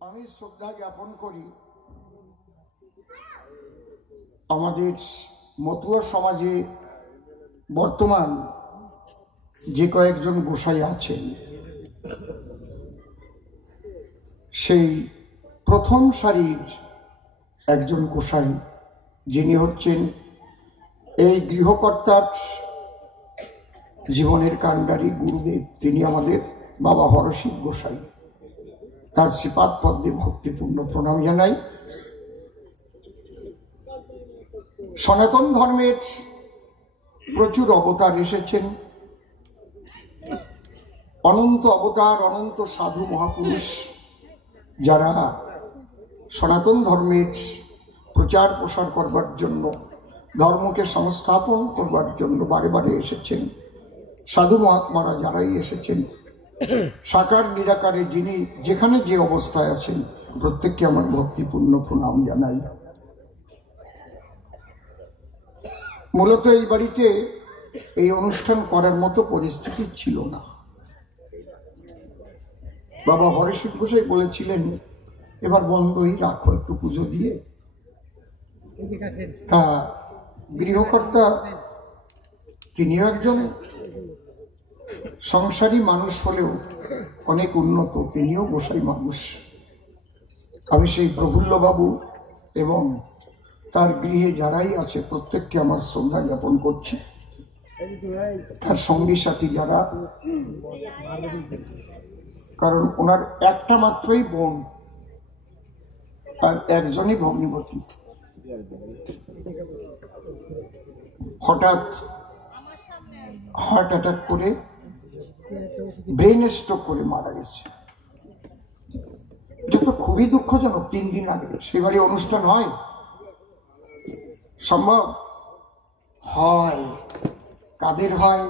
আমি শ্রদ্ধা জ্ঞাপন করি আমাদের মতুয়া সমাজে বর্তমান যে কয়েকজন গোসাই আছেন, সেই প্রথম সারির একজন গোসাই যিনি হচ্ছেন এই গৃহকর্তার জীবনের কাণ্ডারী গুরুদেব, তিনি আমাদের বাবা হরসিদ্ধ গোসাই। তার শ্রীপাদ পদ্মে ভক্তিপূর্ণ প্রণাম জানাই। সনাতন ধর্মের প্রচুর অবতার এসেছেন, অনন্ত অবতার, অনন্ত সাধু মহাপুরুষ যারা সনাতন ধর্মের প্রচার প্রসার করবার জন্য, ধর্মকে সংস্থাপন করবার জন্য বারে বারে এসেছেন। সাধু মহাত্মারা যারাই এসেছেন, সাকার নিরাকারে যিনি যেখানে যে অবস্থায় আছেন, প্রত্যেককে আমার ভক্তিপূর্ণ প্রণাম জানাই। মূলত এই বাড়িতে এই অনুষ্ঠান করার মতো পরিস্থিতি ছিল না। বাবা হরসিদ্ধ গোসাই বলেছিলেন এবার বন্ধই রাখো, একটু পুজো দিয়ে। তা গৃহকর্তা তিনিও একজন সংসারী মানুষ হলেও অনেক উন্নত, তিনিও গোসাই মানুষ। আমি সেই প্রফুল্লবাবু এবং তার গৃহে যারাই আছে প্রত্যেককে আমার শ্রদ্ধা জ্ঞাপন করছি। তার সঙ্গী সাথী যারা, কারণ ওনার একটা মাত্রই বোন আর একজনই ভগ্নিপতি। হঠাৎ হার্ট অ্যাটাক করে ব্রেন স্ট্রোক করে মারা গেছে। এটা তো খুবই দুঃখজনক। 3 দিন আগে সেই বাড়ি অনুষ্ঠান হয়, সম্ভব হয় কাদের হয়?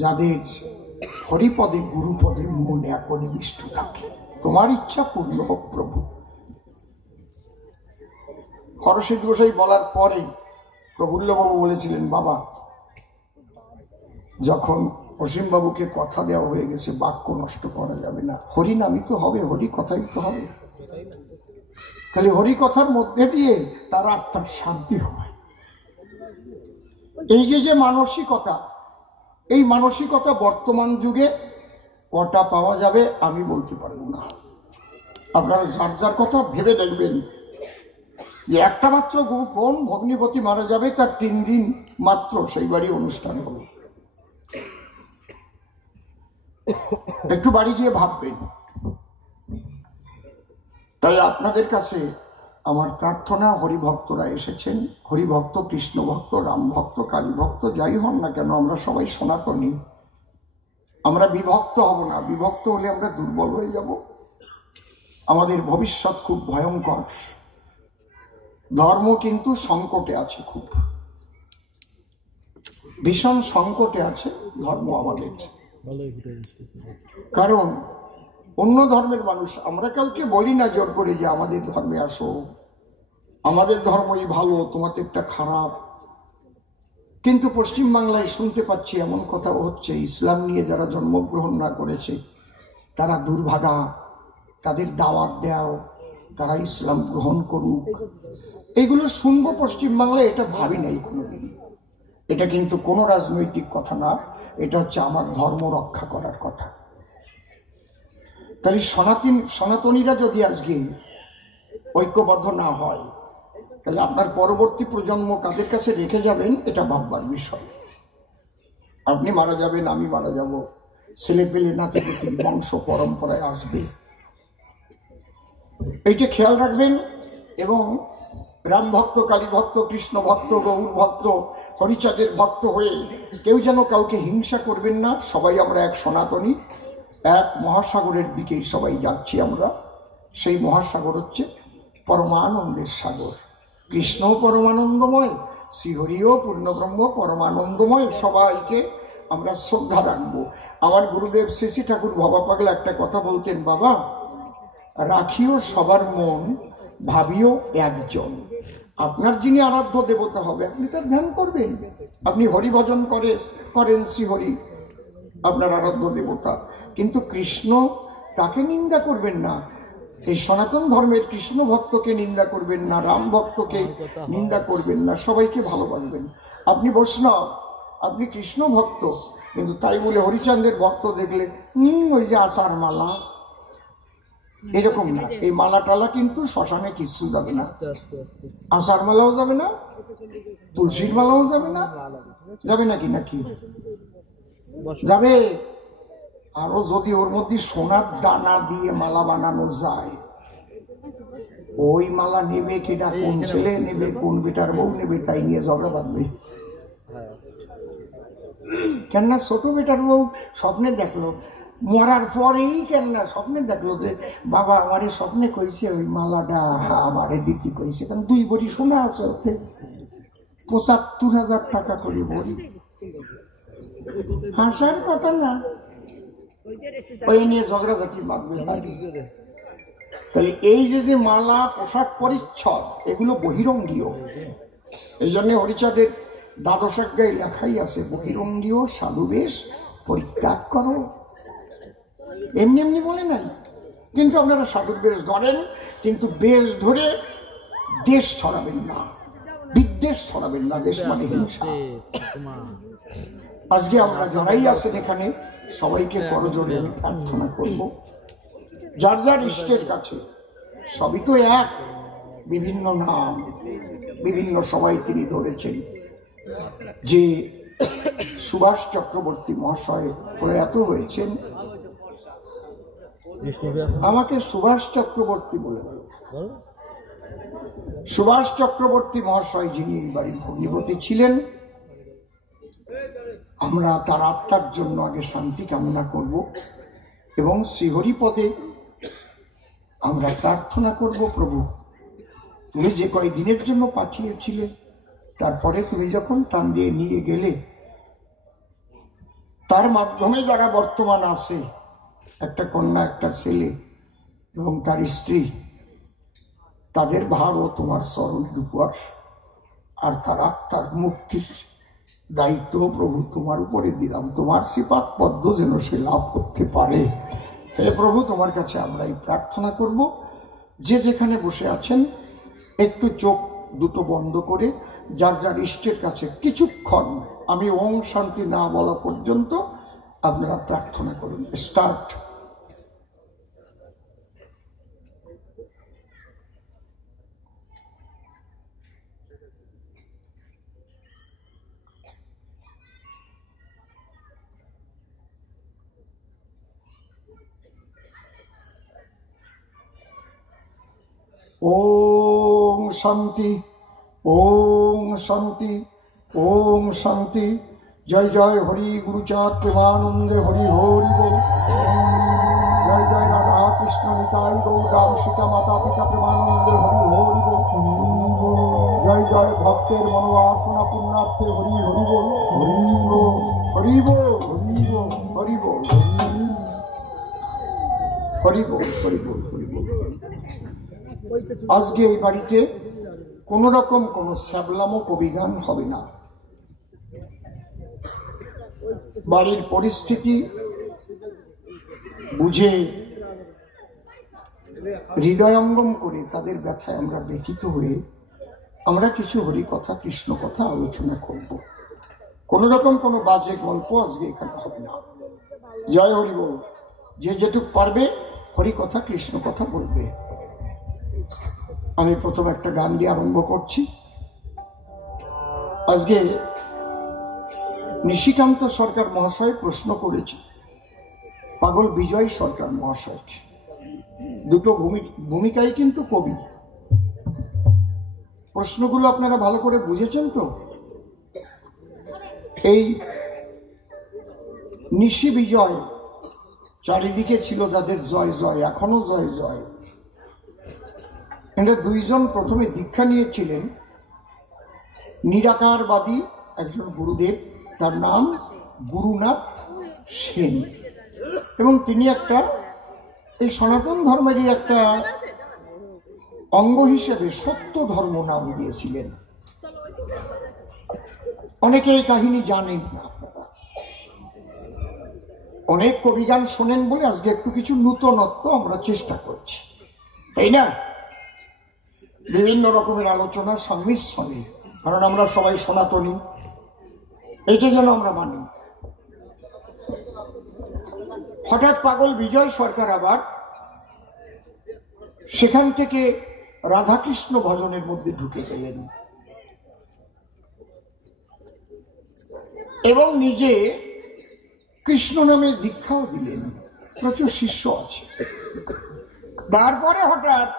যাদের হরিপদে গুরুপদে মনে একনিবিষ্ট থাকে। তোমার ইচ্ছা পূর্ণ হোক প্রভু। হরসিদ্ধ গোসাই বলার পরে প্রফুল্লবাবু বলেছিলেন, বাবা যখন অসীমবাবুকে কথা দেওয়া হয়ে গেছে, বাক্য নষ্ট করা যাবে না, হরিনামই তো হবে, হরি কথাই তো হবে, তাহলে হরি কথার মধ্যে দিয়ে তার আত্মার শান্তি হয়। এই যে মানসিকতা, এই মানসিকতা বর্তমান যুগে কটা পাওয়া যাবে আমি বলতে পারবো না। আপনারা যার যার কথা ভেবে দেখবেন যে একটা মাত্র বোন ভগ্নিপতি মারা যাবে, তার 3 দিন মাত্র সেই বাড়ি অনুষ্ঠান হবে। একটু বাড়ি গিয়ে ভাববেন। তাই আপনাদের কাছে আমার প্রার্থনা, হরিভক্তরা এসেছেন, হরিভক্ত, কৃষ্ণ ভক্ত, রাম ভক্ত, কালী ভক্ত যাই হন না কেন, আমরা সবাই সনাতনী। আমরা বিভক্ত হব না। বিভক্ত হলে আমরা দুর্বল হয়ে যাব। আমাদের ভবিষ্যৎ খুব ভয়ঙ্কর। ধর্ম কিন্তু সংকটে আছে, খুব ভীষণ সংকটে আছে ধর্ম আমাদের। কারণ অন্য ধর্মের মানুষ, আমরা কাউকে বলি না জোর করে যে আমাদের ধর্মে আসো, আমাদের ধর্মই ভালো, তোমাদেরটা খারাপ। কিন্তু পশ্চিমবাংলায় শুনতে পাচ্ছি এমন কথাও হচ্ছে, ইসলাম নিয়ে যারা জন্মগ্রহণ না করেছে তারা দুর্ভাগা, তাদের দাওয়াত দাও, তারা ইসলাম গ্রহণ করুক। এগুলো শুনবো পশ্চিমবাংলায়, এটা ভাবি নাই কোনোদিন। এটা কিন্তু কোনো রাজনৈতিক কথা না, এটা হচ্ছে আমার ধর্ম রক্ষা করার কথা। তাহলে সনাতনীরা যদি আজকে ঐক্যবদ্ধ না হয়, তাহলে আপনার পরবর্তী প্রজন্ম কাদের কাছে রেখে যাবেন, এটা ভাববার বিষয়। আপনি মারা যাবেন, আমি মারা যাব, ছেলে পেলে নাতি পুতি বংশ পরম্পরায় আসবে, এইটা খেয়াল রাখবেন। এবং রাম ভক্ত, কালী ভক্ত, কৃষ্ণ ভক্ত, গৌর ভক্ত, হরিচাঁদের ভক্ত হয়ে কেউ যেন কাউকে হিংসা করবেন না। সবাই আমরা এক সনাতনী, এক মহাসাগরের দিকেই সবাই যাচ্ছি আমরা। সেই মহাসাগর হচ্ছে পরমানন্দের সাগর। কৃষ্ণ পরমানন্দময়, শ্রীহরিও পূর্ণব্রহ্ম পরমানন্দময়। সবাইকে আমরা শ্রদ্ধা রাখবো। আমার গুরুদেব শ্রী ঠাকুর ভবা পাগলা একটা কথা বলতেন, বাবা রাখিও সবার মন, ভাবিও একজন। আপনার যিনি আরাধ্য দেবতা হবে, আপনি তার ধ্যান করবেন। আপনি হরিভজন করেন, শ্রীহরি আপনার আরাধ্য দেবতা, কিন্তু কৃষ্ণ তাকে নিন্দা করবেন না। এই সনাতন ধর্মের কৃষ্ণ ভক্তকে নিন্দা করবেন না, রাম ভক্তকে নিন্দা করবেন না, সবাইকে ভালোবাসবেন। আপনি বৈষ্ণব, আপনি কৃষ্ণ ভক্ত, কিন্তু তাই বলে হরিচাঁদের ভক্ত দেখলে ওই যে আষাঢ় মালা, এরকম না। এই মালা টালা কিন্তু শ্মশানে কিচ্ছু যাবে না, আষাঢ় মালাও যাবে না, তুলসীর মালাও যাবে না, যাবে নাকি? নাকি যাবে? আরো যদি ওর মধ্যে সোনার দানা দিয়ে মালা বানানো যায়, ওই মালা নেবে কিনা, কোন ছেলে নেবে, কোন বেটার বউ নেবে, তাই নিয়ে ঝগড়া বাঁধবে। কেননা ছোট বেটার বউ স্বপ্নে দেখলো, মরার পরেই কেননা স্বপ্নে দেখলো যে বাবা আমারে স্বপ্নে কইছে ওই মালাটা আমারে দিতে কইছে, কারণ 2 ভরি সোনা আছে ওতে, ৭৫,০০০ টাকা করে ভরি। হাসার কথা না, ওই নিয়ে ঝগড়াঝাটি বাঁধবে। তাহলে এই যে মালা, পোশাক পরিচ্ছদ, এগুলো বহিরঙ্গীয়। এই জন্য হরিচাঁদের দ্বাদশাজ্ঞায় লেখাই আছে, বহিরঙ্গীয় সাধুবেশ পরিত্যাগ করো। এমনি এমনি বলে নাই, কিন্তু আপনারা সাধুর বেশ ধরেন, কিন্তু বেশ ধরে দেশ ছড়াবেন না, বিদ্বেষ ছড়াবেন না, দেশ মানে হিংসা। আজকে আমরা যারাই আছেন এখানে সবাইকে করজোড়ে আমি প্রার্থনা করব, যার যার ইষ্টের কাছে, সবই তো এক, বিভিন্ন নাম, বিভিন্ন সময় তিনি ধরেছেন। যে সুভাষ চক্রবর্তী মহাশয় প্রয়াত হয়েছেন, আমাকে সুভাষ চক্রবর্তী বলে গেল। সুভাষ চক্রবর্তী মহাশয় যিনি এই বাড়ির ভগ্নিপতি ছিলেন, আমরা তার আত্মার জন্য আগে শান্তি কামনা করব এবং শ্রীহরিপদে আমরা প্রার্থনা করব, প্রভু তুমি যে কয়েকদিনের জন্য পাঠিয়েছিলে, তারপরে তুমি যখন টান দিয়ে নিয়ে গেলে, তার মাধ্যমে যারা বর্তমান আছে, একটা কন্যা, একটা ছেলে এবং তার স্ত্রী, তাদের ভারও তোমার চরণের উপর, আর তার আত্মার মুক্তির দায়িত্ব প্রভু তোমার উপরে দিলাম। তোমার শ্রীপাদ পদ্ম যেন সে লাভ করতে পারে। হে প্রভু, তোমার কাছে আমরা এই প্রার্থনা করব। যে যেখানে বসে আছেন একটু চোখ দুটো বন্ধ করে যার যার ইষ্টের কাছে কিছুক্ষণ, আমি ওম শান্তি না বলা পর্যন্ত আপনারা প্রার্থনা করুন। স্টার্ট। ওম শান্তি, ওম শান্তি, ওম শান্তি। জয় জয় হরি গুরুচাঁদ প্রেমানন্দে হরি হরি বল। জয় জয় রাধা কৃষ্ণ নিতাই গৌর রাম সীতা মাতা পিতা প্রেমানন্দে হরি হরি বল। জয় জয় ভক্তের মনোবাসনা পুণ্যার্থে হরি হরি বল। হরি বল, হরি বল, হরি বল, হরি বল, হরি বল, হরি বল। আজকে এই বাড়িতে কোন রকম কোন শ্যাবলামো কবিগান হবে না। বাড়ির পরিস্থিতি বুঝে, হৃদয়ঙ্গম করে, তাদের ব্যথায় আমরা ব্যথিত হয়ে আমরা কিছু হরি কথা, কৃষ্ণ কথা আলোচনা করব। কোন রকম কোনো বাজে গল্প আজকে এখানে হবে না। জয় হরি বল। যে যেটুক পারবে হরি কথা, কৃষ্ণ কথা বলবে। আমি প্রথম একটা গান দিয়ে আরম্ভ করছি। আজকে নিশিকান্ত সরকার মহাশয় প্রশ্ন করেছে পাগল বিজয় সরকার মহাশয়কে। দুটো ভূমিকাই কিন্তু কবি। প্রশ্নগুলো আপনারা ভালো করে বুঝেছেন তো? এই নিশি বিজয়, চারিদিকে ছিল যাদের জয় জয়, এখনো জয় জয়। এরা দুইজন প্রথমে দীক্ষা নিয়েছিলেন। নিরাকারবাদী একজন গুরুদেব, তার নাম গুরুনাথ সেন, এবং তিনি একটা এই সনাতন ধর্মেরই একটা অঙ্গ হিসেবে সত্য ধর্ম নাম দিয়েছিলেন। অনেকে এই কাহিনী জানেন না, আপনারা অনেক কবিগান শোনেন বলে আজকে একটু কিছু নূতনত্ব আমরা চেষ্টা করছি। তাই না? বিভিন্ন রকমের আলোচনার সংমিশ্রণে, কারণ আমরা সবাই সনাতনী, এটা যেন আমরা মানি। হঠাৎ পাগল বিজয় সরকার আবার সেখান থেকে রাধাকৃষ্ণ ভজনের মধ্যে ঢুকে গেলেন এবং নিজে কৃষ্ণ নামে দীক্ষাও দিলেন, প্রচুর শিষ্য আছে। তারপরে হঠাৎ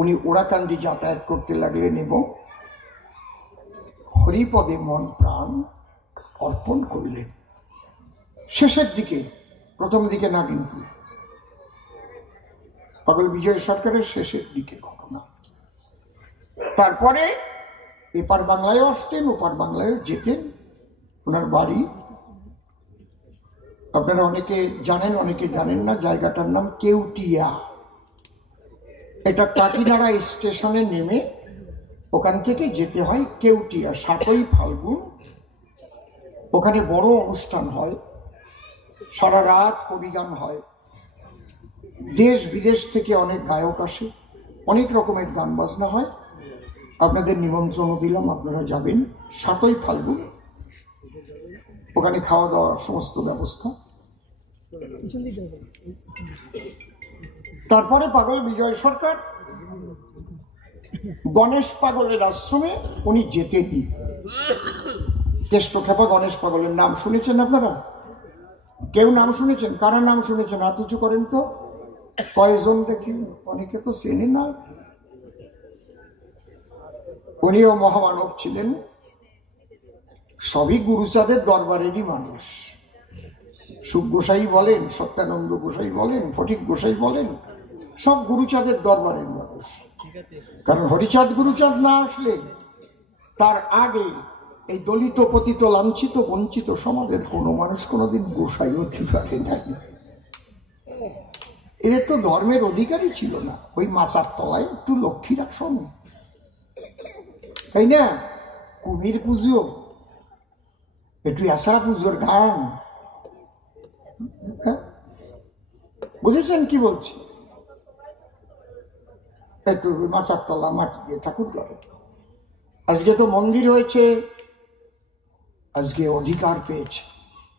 উনি ওরাকান্দি যাতায়াত করতে লাগলেন এবং হরিপদে মন প্রাণ অর্পণ করলেন। শেষের দিকে, প্রথম দিকে না, কিন্তু পাগল বিজয় সরকারের শেষের দিকে ঘটনা। তারপরে এপার বাংলায় আসতেন, ওপার বাংলায় যেতেন। ওনার বাড়ি আপনারা অনেকে জানেন, অনেকে জানেন না, জায়গাটার নাম কেউটিয়া। এটা কাকিনাড়া স্টেশনে নেমে ওখান থেকে যেতে হয় কেউটিয়া। 7ই ফাল্গুন ওখানে বড় অনুষ্ঠান হয়, সারা রাত কবিগান হয়, দেশ বিদেশ থেকে অনেক গায়ক আসে, অনেক রকমের গান বাজনা হয়। আপনাদের নিমন্ত্রণও দিলাম, আপনারা যাবেন 7ই ফাল্গুন। ওখানে খাওয়া দাওয়া সমস্ত ব্যবস্থা। তারপরে পাগল বিজয় সরকার গণেশ পাগলের আশ্রমে উনি যেতেনি। কেষ্টখ্যাপা গণেশ পাগলের নাম শুনেছেন আপনারা? কেউ নাম শুনেছেন? কারা নাম শুনেছেন? হাত উঁচু করেন তো। কয়জন দেখি? অনেকে তো চেনে না। উনিও মহামানব ছিলেন, সবই গুরুচাঁদের দরবারেরই মানুষ। সুখ গোসাই বলেন, সত্যানন্দ গোসাই বলেন, ফটিক গোসাই বলেন, সব গুরুচাঁদের দরবারের মানুষ। কারণ হরিচাঁদ গুরুচাঁদ না আসলে তার আগে এই দলিত পতিত লাঞ্ছিত বঞ্চিত সমাজের কোনো মানুষ কোনোদিন গোসাই হতে পারে নাই। এদের তো ধর্মের অধিকারই ছিল না। ওই মাচার তলায় একটু লক্ষ্মীর আসন, তাই না? কুমির পুজো, একটু আষাঢ় পুজোর গান, বুঝেছেন কি বলছি? একটু মাচার তলা মাটি দিয়ে ঠাকুর করে। আজকে তো মন্দির হয়েছে, আজকে অধিকার পেয়েছে।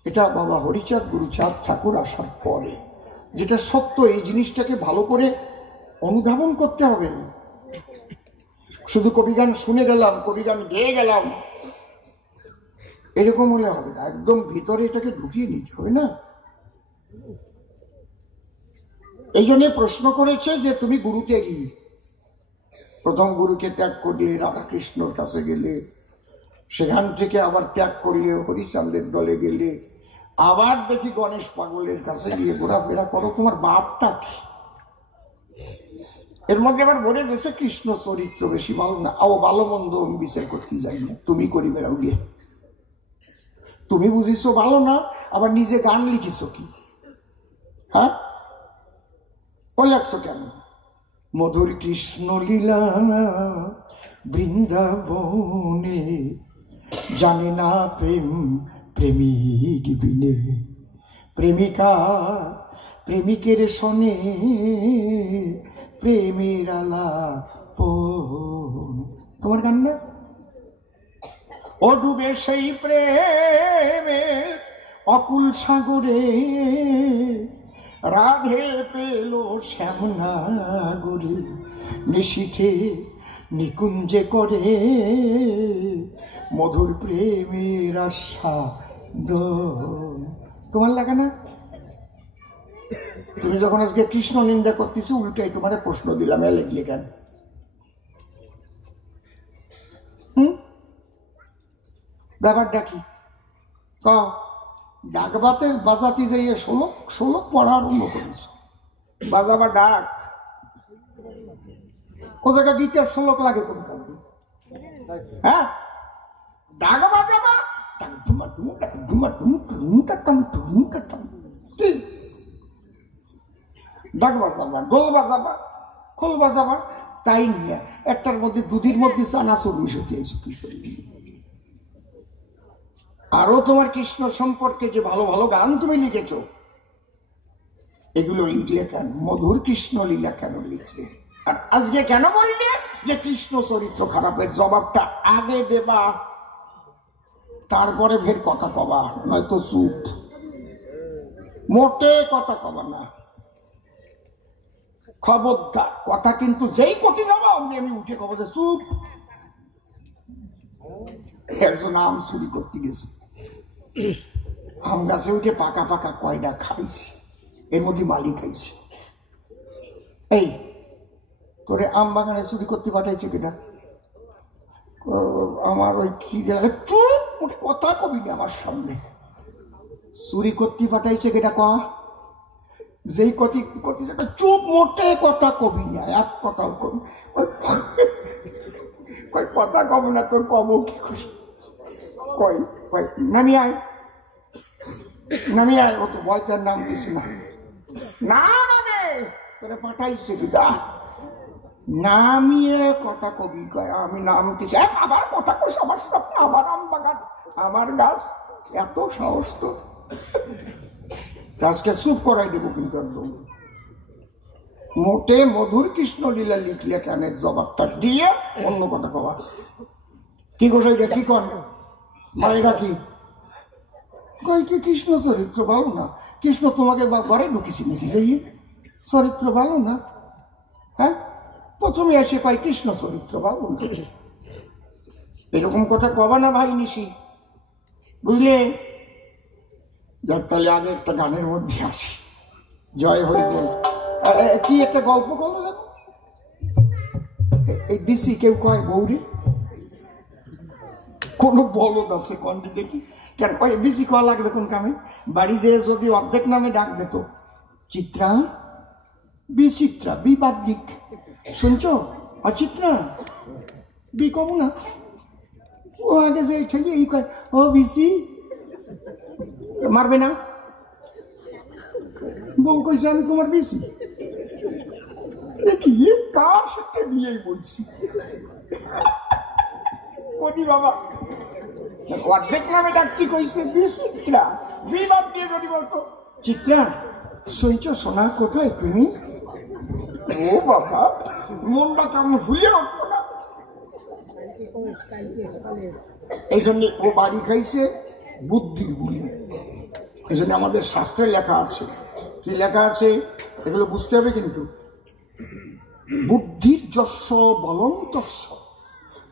এটা বাবা হরিচাঁদ গুরুচাঁদ ঠাকুর আসার পরে, যেটা সত্য। এই জিনিসটাকে ভালো করে অনুধাবন করতে হবে। শুধু কবিগান শুনে গেলাম, কবিগান গেয়ে গেলাম, এরকম হলে হবে না। একদম ভিতরে এটাকে ঢুকিয়ে নিতে হবে না। এই জন্য প্রশ্ন করেছে যে তুমি গুরুতে গিয়ে প্রথম গুরুকে ত্যাগ করলে, রাধাকৃষ্ণর কাছে গেলে, সেখান থেকে আবার ত্যাগ করলে হরিচাঁদের দলে গেলে, আবার দেখি গণেশ পাগলের কাছে গিয়ে ঘোরাফেরা করো, তোমার বাপটা কি? এর মধ্যে আবার বলে গেছে কৃষ্ণ চরিত্র বেশি ভালো না। ও ভালো মন্দ আমি বিচার করতে যাই না, তুমি করি বেড়াও গিয়ে। তুমি বুঝিছো ভালো না, আবার নিজে গান লিখিছো কি? হ্যাঁ, ও লেখছো কেন? মধুর কৃষ্ণ লীলা বৃন্দাবনে, জানে না প্রেম প্রেমিক বিনে, প্রেমিকা প্রেমিকের সনে প্রেমের আলাপন। তোমার গান না? ও ডুবে সেই প্রেমের অকুল সাগরে, রাধে পেল শ্যামনাগরে, নিশীথে নিকুঞ্জে করে মধুর প্রেমের আস্বাদন। তোমার লাগে না? তুমি যখন আজকে কৃষ্ণ নিন্দা করতেছো, উল্টাই তোমার প্রশ্ন দিলাম, এ লিখলে কেন? ব্যাপারটা কি? ডাক বাজাতে যাইয়ে ষোলক পড়া আরম্ভ করেছ। বাজাবা ডাক, ও জায়গায় দ্বিতীয় ষোলক লাগে কোন কারণে? হ্যাঁ, ডাক বাজাবা, ডাক বাজাবা, ঢোল বাজাবা, খোল বাজাবা, তাই নিয়ে একটার মধ্যে দুধের মধ্যে চানাচুর মিশতে আইছো কি করি? আরো তোমার কৃষ্ণ সম্পর্কে যে ভালো ভালো গান তুমি লিখেছ, এগুলো লিখলে কেন? মধুর কৃষ্ণ লীলা কেন লিখলে? আর আজকে কেন বললে যে কৃষ্ণ চরিত্র খারাপের জবাবটা আগে দেবা, তারপরে ফের কথা কবা, নয়তো চুপ। মোটে কথা কবা না, খবরদার। কথা কিন্তু যেই কতি যাবা অমনি আমি উঠে কব যে চুপ। একজন আম চুরি করতে গেছে, আম গাছে উঠে পাকা পাকা কয়টা খাইছে, এর মধ্যে মালিক খাইছে। এই তোরে আম বাগানে চুরি করতে পাঠাইছে কেটা? আমার ওই কি চুপ, কথা কবি না আমার সামনে। চুরি করতে পাঠাইছে কেটা ক? যেই কতি কতি চুপ, মোটে কথা কবি না, এক কথাও কবি। কই কথা কব না তোর কব কি করি? কই কই নামি আয়, নামি আয়। ও তো বয়তার নাম দিস না, না রে তোরে পাঠাইছে কিনা? নামিয়ে কথা কবি কয় আমি নাম দিছি। আবার কথা কইস আমার সামনে, আমার আম বাগান, আমার গাছ, এত সাহস তো? আজকে চুপ করাই দেবো কিন্তু একদম। মোটে মধুর কৃষ্ণ লীলা লিখলে কেন জবাবটা দিয়ে অন্য কথা কবা। কি গোসাই রে, কি কন মায়েরা? কি কই কি কৃষ্ণ চরিত্র ভালো না? কৃষ্ণ তোমাকে ঘরে ঢুকেছি নাকি যাইয়ে? চরিত্র ভালো না? হ্যাঁ, প্রথমে এসে কয় কৃষ্ণ চরিত্র ভালো না। এরকম কথা কবা না ভাই নিশি, বুঝলে? যাক তাহলে আগে একটা গানের মধ্যে আসি। জয় হরি বল। কি একটা গল্প করলেন? এই বিসি কেউ কয় গৌরী, কোন বলদ আছে কন্টি দেখি কেন কয় বিসি কয়া লাগবে কোন কামে? বাড়ি যেয়ে যদি অর্ধেক নামে ডাক দিত, চিত্রা, বিচিত্রা, বিবাদিক, শুনছ? অচিত্রা, বি কম না। ও আগে যে ঠেলি এই কয় ও বিসি, মারবে না? বউ কইছে আমি তোমার বিসি। দেখি কার সাথে বিয়ে বলছি? কদি বাবা অর্ধেক নামে ডাকতি কইছে বিচিত্রা, বিবাদ দিয়ে যদি বলতো চিত্রা, শুনছ সোনা কোথায় তুমি? ও বাবা, মনটা কেমন ফুলিয়ে উঠতো না। এই জন্য ও বাড়ি খাইছে বুদ্ধির গুলি। এই জন্য আমাদের শাস্ত্রে লেখা আছে, কি লেখা আছে এগুলো বুঝতে হবে কিন্তু। বুদ্ধির যস্য বলং তস্য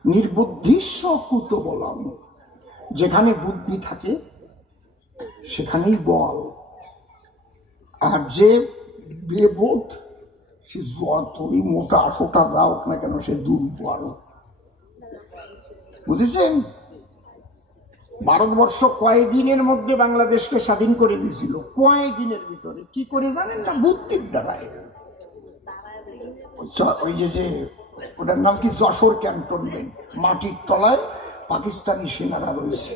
নির্বুদ্ধিস্য কুত বলং। যেখানে বুদ্ধি থাকে সেখানেই বল, আর যে বেবোধ সে যতই মোটা সোটা যাওক না কেন সে দুর্বল। বুঝেছেন? ভারতবর্ষ কয়েকদিনের মধ্যে বাংলাদেশকে স্বাধীন করে দিয়েছিল, কয়েকদিনের ভিতরে। কি করে জানেন না? বুদ্ধির দ্বারায়। ওই যে ওটার নাম কি, যশোর ক্যান্টনমেন্ট, মাটির তলায় পাকিস্তানি সেনারা রয়েছে,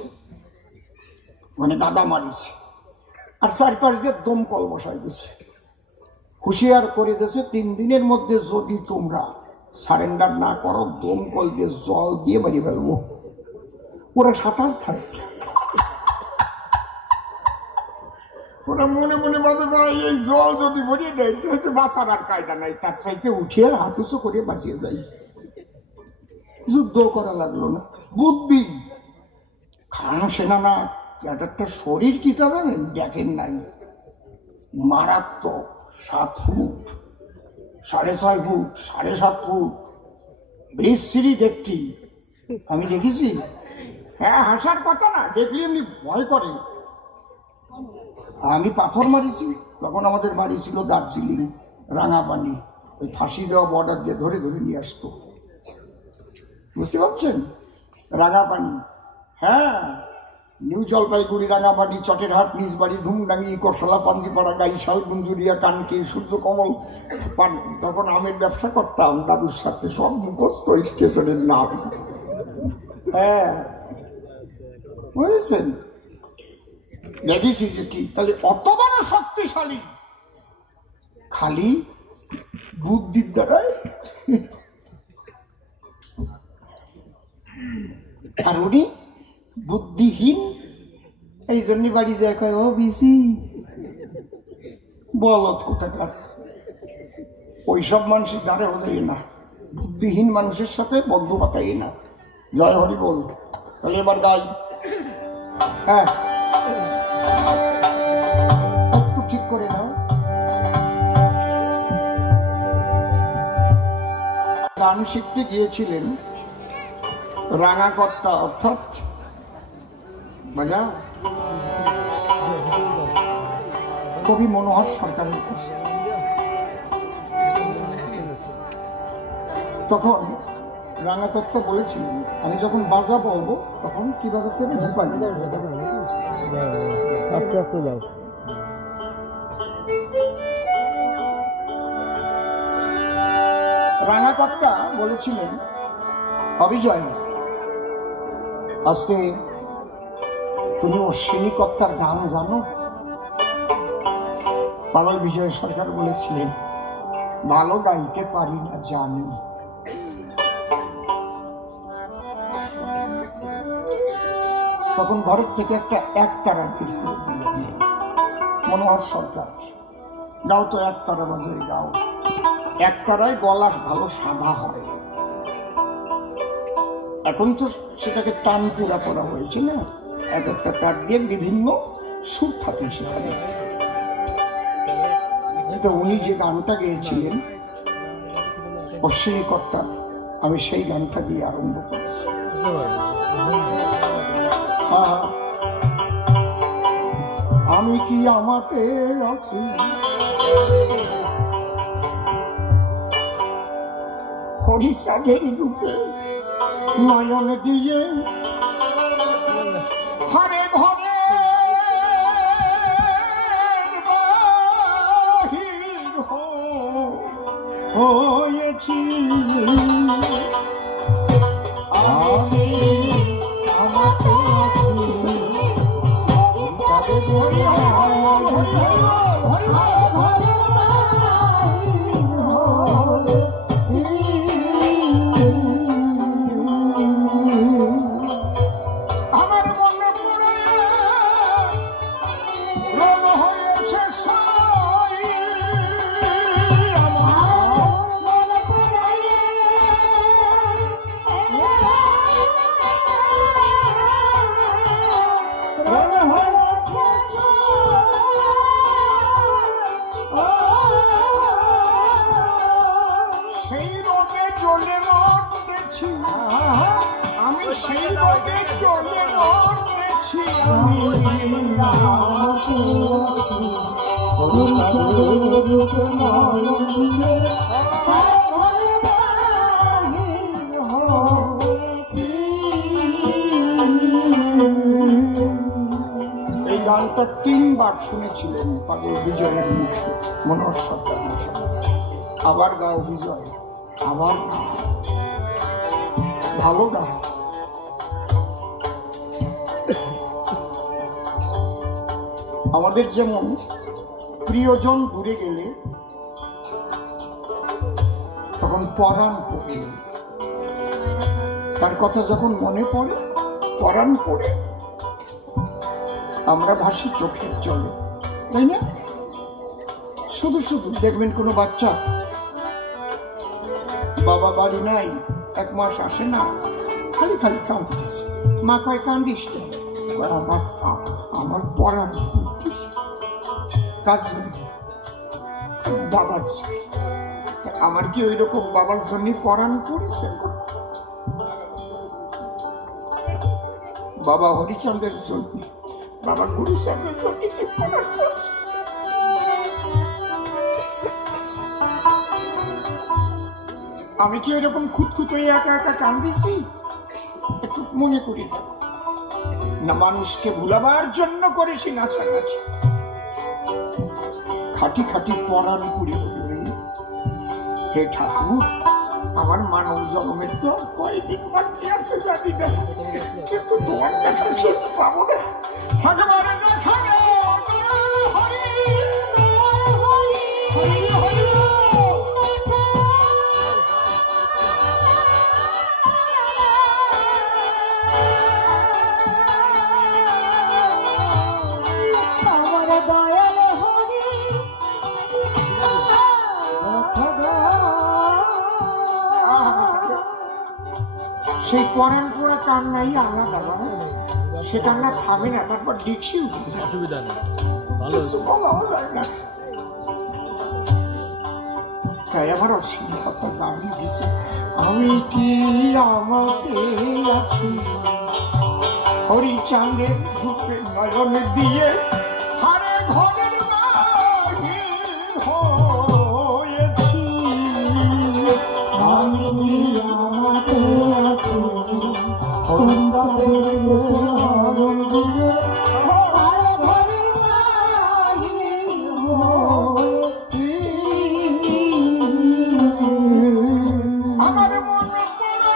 মানে দাদা মারিছে, আর চারপাশ দিয়ে দমকল বসাই দিছে, হুঁশিয়ার করে দিয়েছে 3 দিনের মধ্যে যদি তোমরা সারেন্ডার না করো দমকল দিয়ে জল দিয়ে বাড়ি ফেলবো। ওরা সাঁতার ছাড়ে, ওরা মনে মনে ভাবে এই জল যদি ভরিয়ে দেয় তাহলে বাঁচার আর কায়দা নাই, তার সাইতে উঠিয়ে হাতুসো করে বাঁচিয়ে যাই। যুদ্ধ করা লাগলো না। বুদ্ধি। খান সেনা না একটা শরীর কি তা জানেন? দেখেন নাই, মারাত্মক। 7 ফুট, 6.5 ফুট, 7.5 ফুট বেশি দেখছি, আমি দেখেছি। হ্যাঁ, হাসার কথা না, দেখলি এমনি ভয় করে। আমি পাথর মারিছি, তখন আমাদের বাড়ি ছিল দার্জিলিং, রাঙাপানি। ওই ফাঁসি দেওয়া বর্ডার দিয়ে ধরে ধরে নিয়ে আসতো, বুঝতে পারছেন? রাঙাপানি, হ্যাঁ, নিউ জলপাইগুড়ি, রাঙাপানি, চটেরহাট, নিজবাড়ি, ধুমডাঙ্গি, করশলা, পাঞ্জিপাড়া, গাইশাল, গুঞ্জুরিয়া, কানকি, সূর্যকমল। তখন আমের ব্যবসা করতাম দাদুর সাথে, সব মুখস্থ স্টেশনের নাম। হ্যাঁ, বুঝেছেন? দেখেছি যে কি, তাহলে অত বড় শক্তিশালী খালি বুদ্ধির দ্বারায়। আর উনি বুদ্ধিহীন, এই জন্য বাড়ি যায় কয় ও বিসি, বলত কোথাকার, ওইসব মানুষের দ্বারাও যায় না, বুদ্ধিহীন মানুষের সাথে বন্ধু পাতাই না। জয় হরি বল। তাহলে এবার গাই। হ্যাঁ, একটু ঠিক করে নাও। গান শিখতে গিয়েছিলেন রাঙাকর্তা, অর্থাৎ বাজা কবি মনোহর সরকারের কাছে। তখন রাঙাকর্তা বলেছিলেন, আমি যখন বাজা বলবো তখন কি বাজাতে হবে? ভোপালি। আস্তে আস্তে যাও। রাঙাকর্তা বলেছিলেন, অবিজয় আজকে তুমি অশ্বিনী কর্তার গান জানো? পাগল বিজয় সরকার বলেছিলেন, ভালো গাইতে পারি না জানি। তখন ভারত থেকে একটা একতারা বের করে দিলেন মনোহর সরকার, গাও তো একতারা বাজায় গাও। একতারায় গলা ভালো সাদা হয়, এখন তো সেটাকে তানপুরা করা হয়েছে না, এক একটা তার দিয়ে বিভিন্ন সুর থাকে সেখানে। তো উনি যে গানটা গেয়েছিলেন অশ্বিনী কর্তা, আমি সেই গানটা দিয়ে আরম্ভ করেছি। আমি কি আমাতে আছি হরিচাঁদের রূপে নয়ন দিয়ে, ঘরে ঘরে বাহির হয়েছি। আমি আমাতে আছি এই গানটা 3 বার শুনেছিলেন পাগল বিজয়ের মুখে মনোহর সরকার মশাই। আবার গাও বিজয়, আবার গাও, ভালো গাও। আমাদের যেমন প্রিয়জন দূরে গেলে তখন পরাণ পড়ে, তার কথা যখন মনে পড়ে পরাণ পড়ে, আমরা ভাসি চোখের জলে, তাই না? শুধু শুধু দেখবেন কোনো বাচ্চা বাবা বাড়ি নাই, 1 মাস আসে না, খালি খালি কাঁদতেছে। মা কয় কান্দিস কেন? আমার পরাণ পড়তেছে। কার জন্য? বাবার জন্য। আমার কি ওই রকম বাবার জন্য পরাণ পড়েছে? বাবা হরিচাঁদের জন্য, বাবা গুরুচাঁদের জন্য পরাণ পড়েছে। আমি কি ওই রকম খুঁতখুত হয়ে একা একা কান্দিছি? একটু মনে করি না, মানুষকে ভুলাবার জন্য করেছি নাচানাচি, খাটি খাটি পরাণ পুড়ে উঠবে। হে ঠাকুর, আমার মানব জন্মের তো কয়েকদিন বাকি আছে জানি না, কিন্তু তোমার দেখা পাবো না। ভগবানের দেখা সেই পরাণ পোড়া কান্নাই আলাদা বাবা, সে কান্না থামে না, তারপর ডিক্সি উঠে যায়, অসুবিধা নেই, ভালো না। তাই আমার অসীম কথা দাঁড়িয়ে দিছে, আমি কি আমাকে আছি হরিচাঁদের ঝুঁকে নয়ন দিয়ে হারে ঘরের বাহির হয়েছি, আমি কি আমাকে আছি হরিচাঁদের নয়ন দিয়ে হারে ঘরের বাহির হয়েছি। আমার মনে পড়ে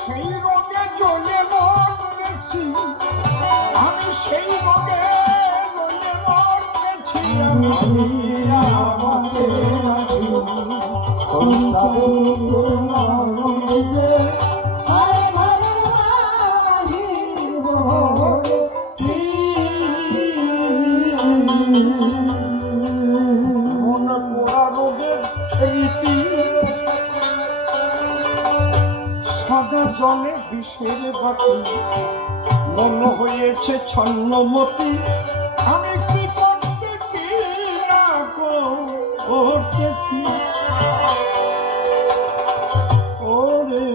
সেই রোগে জ্বলে মরতেছি, আমি সেই রোগে জ্বলে মরতেছি, আমি আমাকে মনে পোড়া রোগের রীতি, সাদা জলে বিষের বাতি, মনে হয়েছে ছন্নমতি, আমি কি করতে কি না করতেছি, ওরে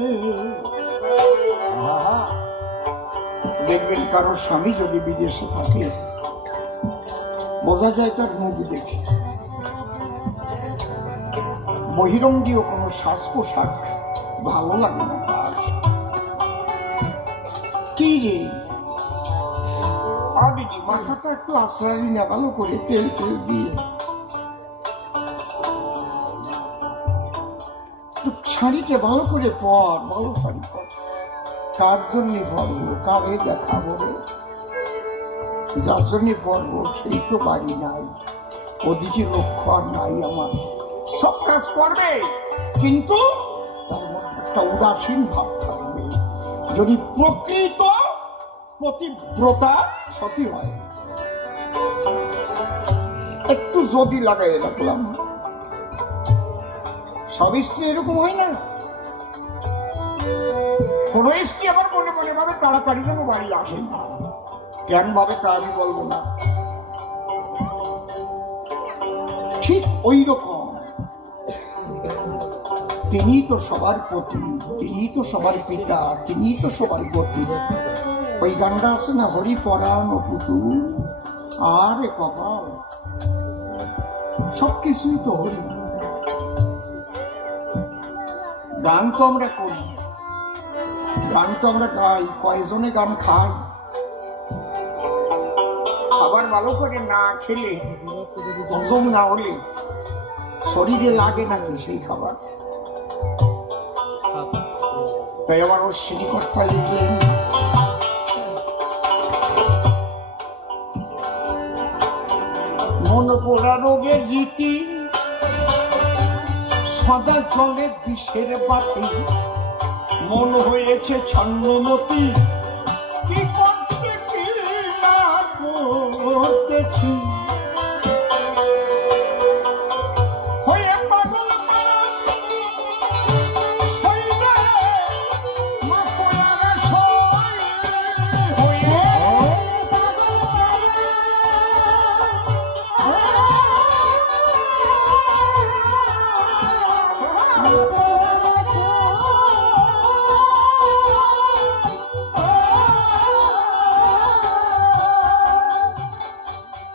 দেখবেন কারো স্বামী যদি বিদেশে থাকে বোঝা যায় তার মুখ দেখে, বহিরঙ্গীয় কোনো সাজ পোশাক ভালো লাগে না তার। কি রে দিদি, মাথাটা একটু আশ্রালি না ভালো করে তেল তেল দিয়ে, শাড়িটা ভালো করে পর, ভালো শাড়ি পর, কার জন্য পরবো, কারে দেখাবো রে, যার জন্য পরবো সেই তো বাড়ি নাই, ওদিকে লক্ষ্য আর নাই আমার, সব কাজ করবে কিন্তু তার মধ্যে একটা উদাসীন ভাব থাকবে, যদি প্রকৃত পতিব্রতা সতী হয়। একটু যদি লাগাই রাখলাম, সব স্ত্রী এরকম হয় না, কোন স্ত্রী আবার মনে মনে ভাবে তাড়াতাড়ি যেন বাড়ি আসে না, কেন ভাবে তা আমি বলবো না, ঠিক ওই রকম তিনি তো সবার পতি, তিনি তো সবার পিতা, তিনি তো সবার গতি। ওই গানটা আছে না, হরি পরাণ ও পুতুল আরে কপাল, সবকিছুই তো হরি। গান তো আমরা করি, গান তো আমরা গাই, কয়জনে গান খাই, খাবার ভালো করে না খেলে, হজম না হলে শরীরে লাগে নাকি সেই খাবার। তাই আমার ওর শ্রীকর্তা লিখলেন, মন পোড়া রোগের রীতি, সদা জলে বিষের বাতি, মন হয়েছে ছন্নমতি, কি করতে কি না করতেছি, হয়ে পাগল পাড়া শৈলে মাকড়ার শৈলে, হয়ে পাগল পাড়া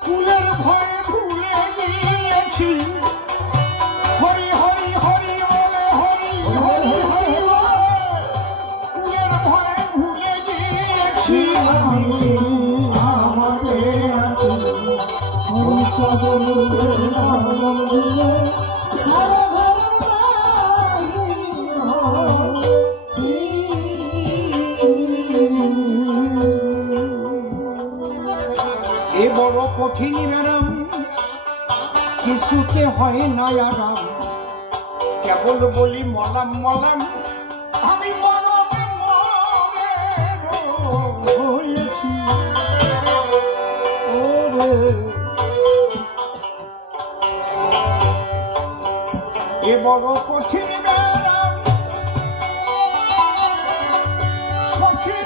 কুলের ভয়ে ভুলে গিয়েছি, হরি হরি হরি বলে, হরি হরি হরি বলে, কুলের ভয়ে ভুলে গিয়েছি, আমি আমাকে আছি হরিচাঁদের নয়ন দিয়ে হারে ঘরের বাহির হয়েছি। এ বড় কঠিন ম্যাডাম কিছুতে হয় না আরাম, কেবল বলি মলাম মলাম, আমি মরমে মরে হয়েছি। ওরে এ বড় কঠিন ব্যারাম, কঠিন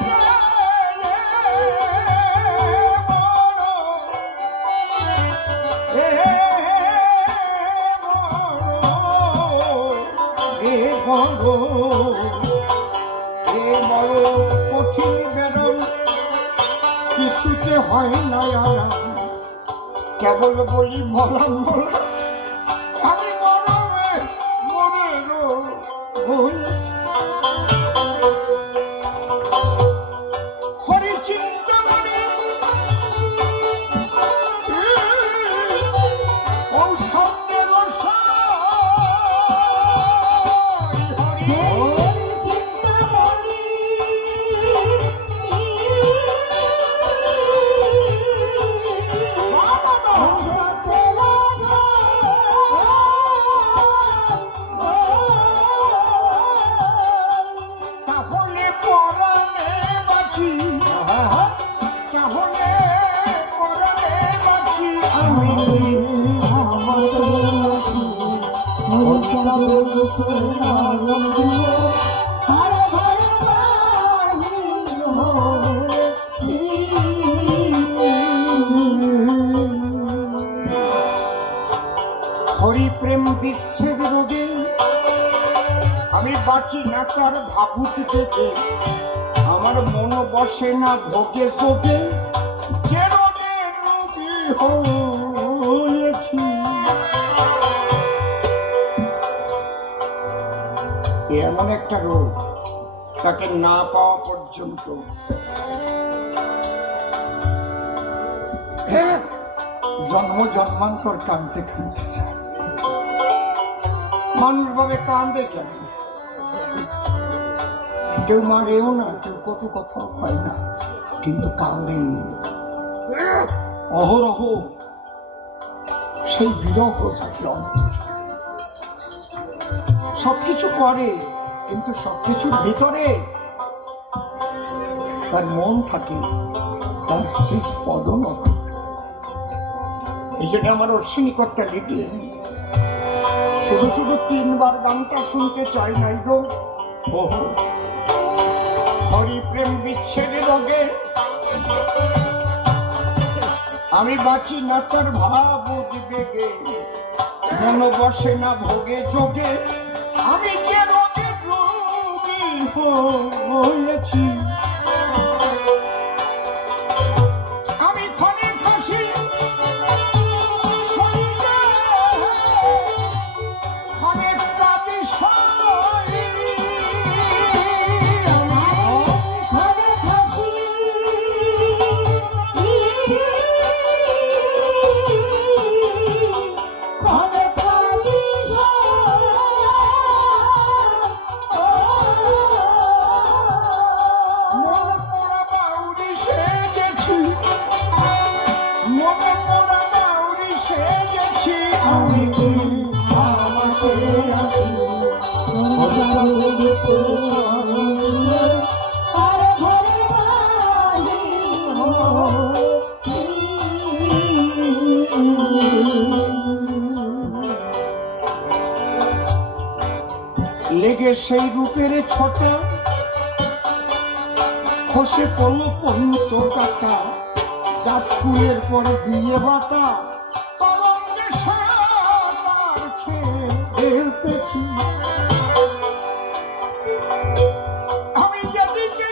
কঠিন বেরম, কিছুতে হয় না আরাম, কেবল বলি মলাম মলাম, আমি মরমে মরে হয়েছি। হরি চিন্তামণি ঔষধ দিল হরি প্রেম বিচ্ছেদ রোগে আমি বাঁচি না তার ভাবুক থেকে, আমার মন বসে না ভোগে চোখে, যে রোগে রোগী হয়েছি। এমন একটা রোগ তাকে না পাওয়া পর্যন্ত জন্ম জন্মান্তর কাঁদতে কাঁদতে যায়। মানুষ ভাবে কান্দে কেন? কেউ মারেও না, কেউ কটু কথাও কয় না, কিন্তু কান্দে অহরহ। সেই বিরহ থাকে অন্তর, সবকিছু করে কিন্তু সবকিছুর ভিতরে তার মন থাকে, তার শেষ পদনত। এই জন্য আমার অশ্বিনী কর্তা লিখলেন, শুধু শুধু 3 বার গানটা শুনতে চাই নাই গো। ওহো হরি প্রেম বিচ্ছেদ রোগে আমি বাঁচি না তার ভাব বেগে, মন বসে না ভোগে যোগে, আমি যে রোগে রোগী হয়েছি। আমি খনে খাসি খনে কাঁদি লেগে সেই রূপের ছোটা খসে পড়ল পঞ্চ কাটা, চাঁদকুলের পর দিয়ে বাটা খেলতেছি। আমি যেদিকে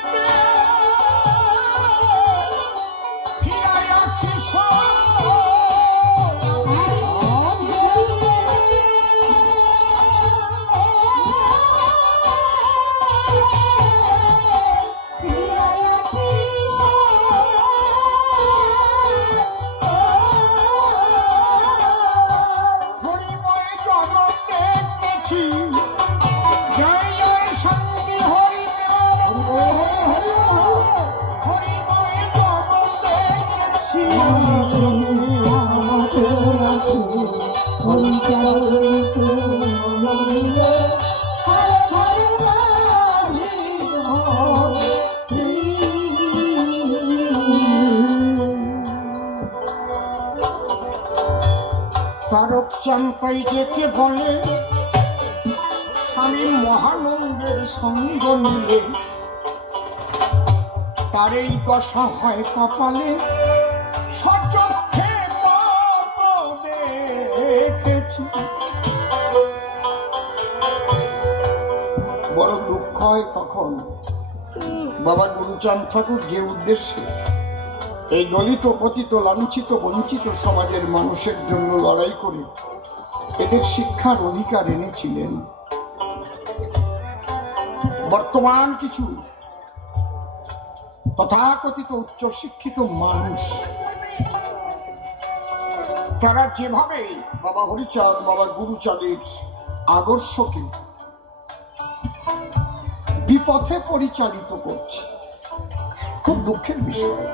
তারক চাম্পাই ডেকে বলে স্বামী মহানন্দের সঙ্গ নিলে তার এই দশা হয় কপালে সচক্ষে দেখেছি। বড় দুঃখ হয় তখন বাবা গুরুচাঁদ ঠাকুর যে উদ্দেশ্যে এই দলিত পতিত লাঞ্ছিত বঞ্চিত সমাজের মানুষের জন্য লড়াই করে এদের শিক্ষার অধিকার এনেছিলেন, বর্তমান কিছু তথাকথিত উচ্চশিক্ষিত মানুষ তারা যেভাবে বাবা হরিচাঁদ বাবা গুরুচাঁদের আদর্শকে বিপথে পরিচালিত করছে, খুব দুঃখের বিষয়।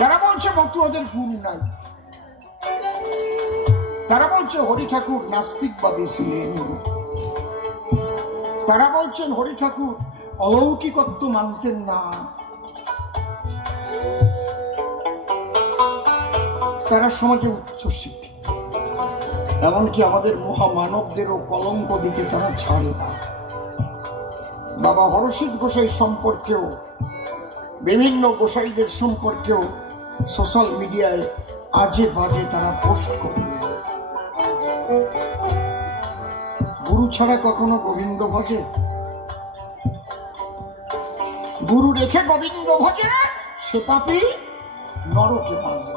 তারা বলছে মতুয়াদের গুরু নাই, তারা বলছে হরি ঠাকুর নাস্তিকবাদী ছিলেন, তারা বলছেন হরি ঠাকুর অলৌকিকত্ব মানতেন না, তারা সমাজে উচ্চ শিক্ষিত, এমনকি আমাদের মহামানবদেরও কলঙ্ক দিতে তারা ছাড়ে না। বাবা হরসিদ্ধ গোসাই সম্পর্কেও বিভিন্ন গোসাইদের সম্পর্কেও সোশ্যাল মিডিয়ায় আজে বাজে তারা পোস্ট করে। গুরু ছাড়া কখনো গোবিন্দ ভজে? গুরু রেখে গোবিন্দ ভজে সে পাপী নরকে বাজে।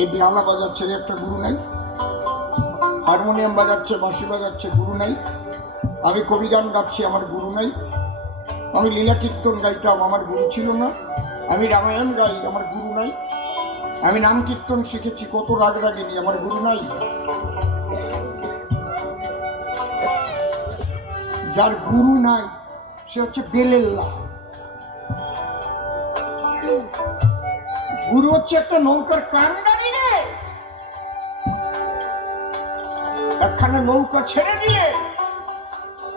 এই বেহালা বাজাচ্ছে একটা গুরু নাই, হারমোনিয়াম বাজাচ্ছে বাঁশি বাজাচ্ছে গুরু নাই, আমি কবিগান গাচ্ছি আমার গুরু নাই, আমি লীলা কীর্তন গাইতাম আমার গুরু ছিল না, আমি রামায়ণ গাই আমার গুরু নাই, আমি নাম কীর্তন শিখেছি কত রাগ রাগিনি আমার গুরু নাই। যার গুরু নাই সে হচ্ছে বেলেল্লা। গুরু হচ্ছে একটা নৌকার কান্ডারি রে, একখানা নৌকা ছেড়ে দিলে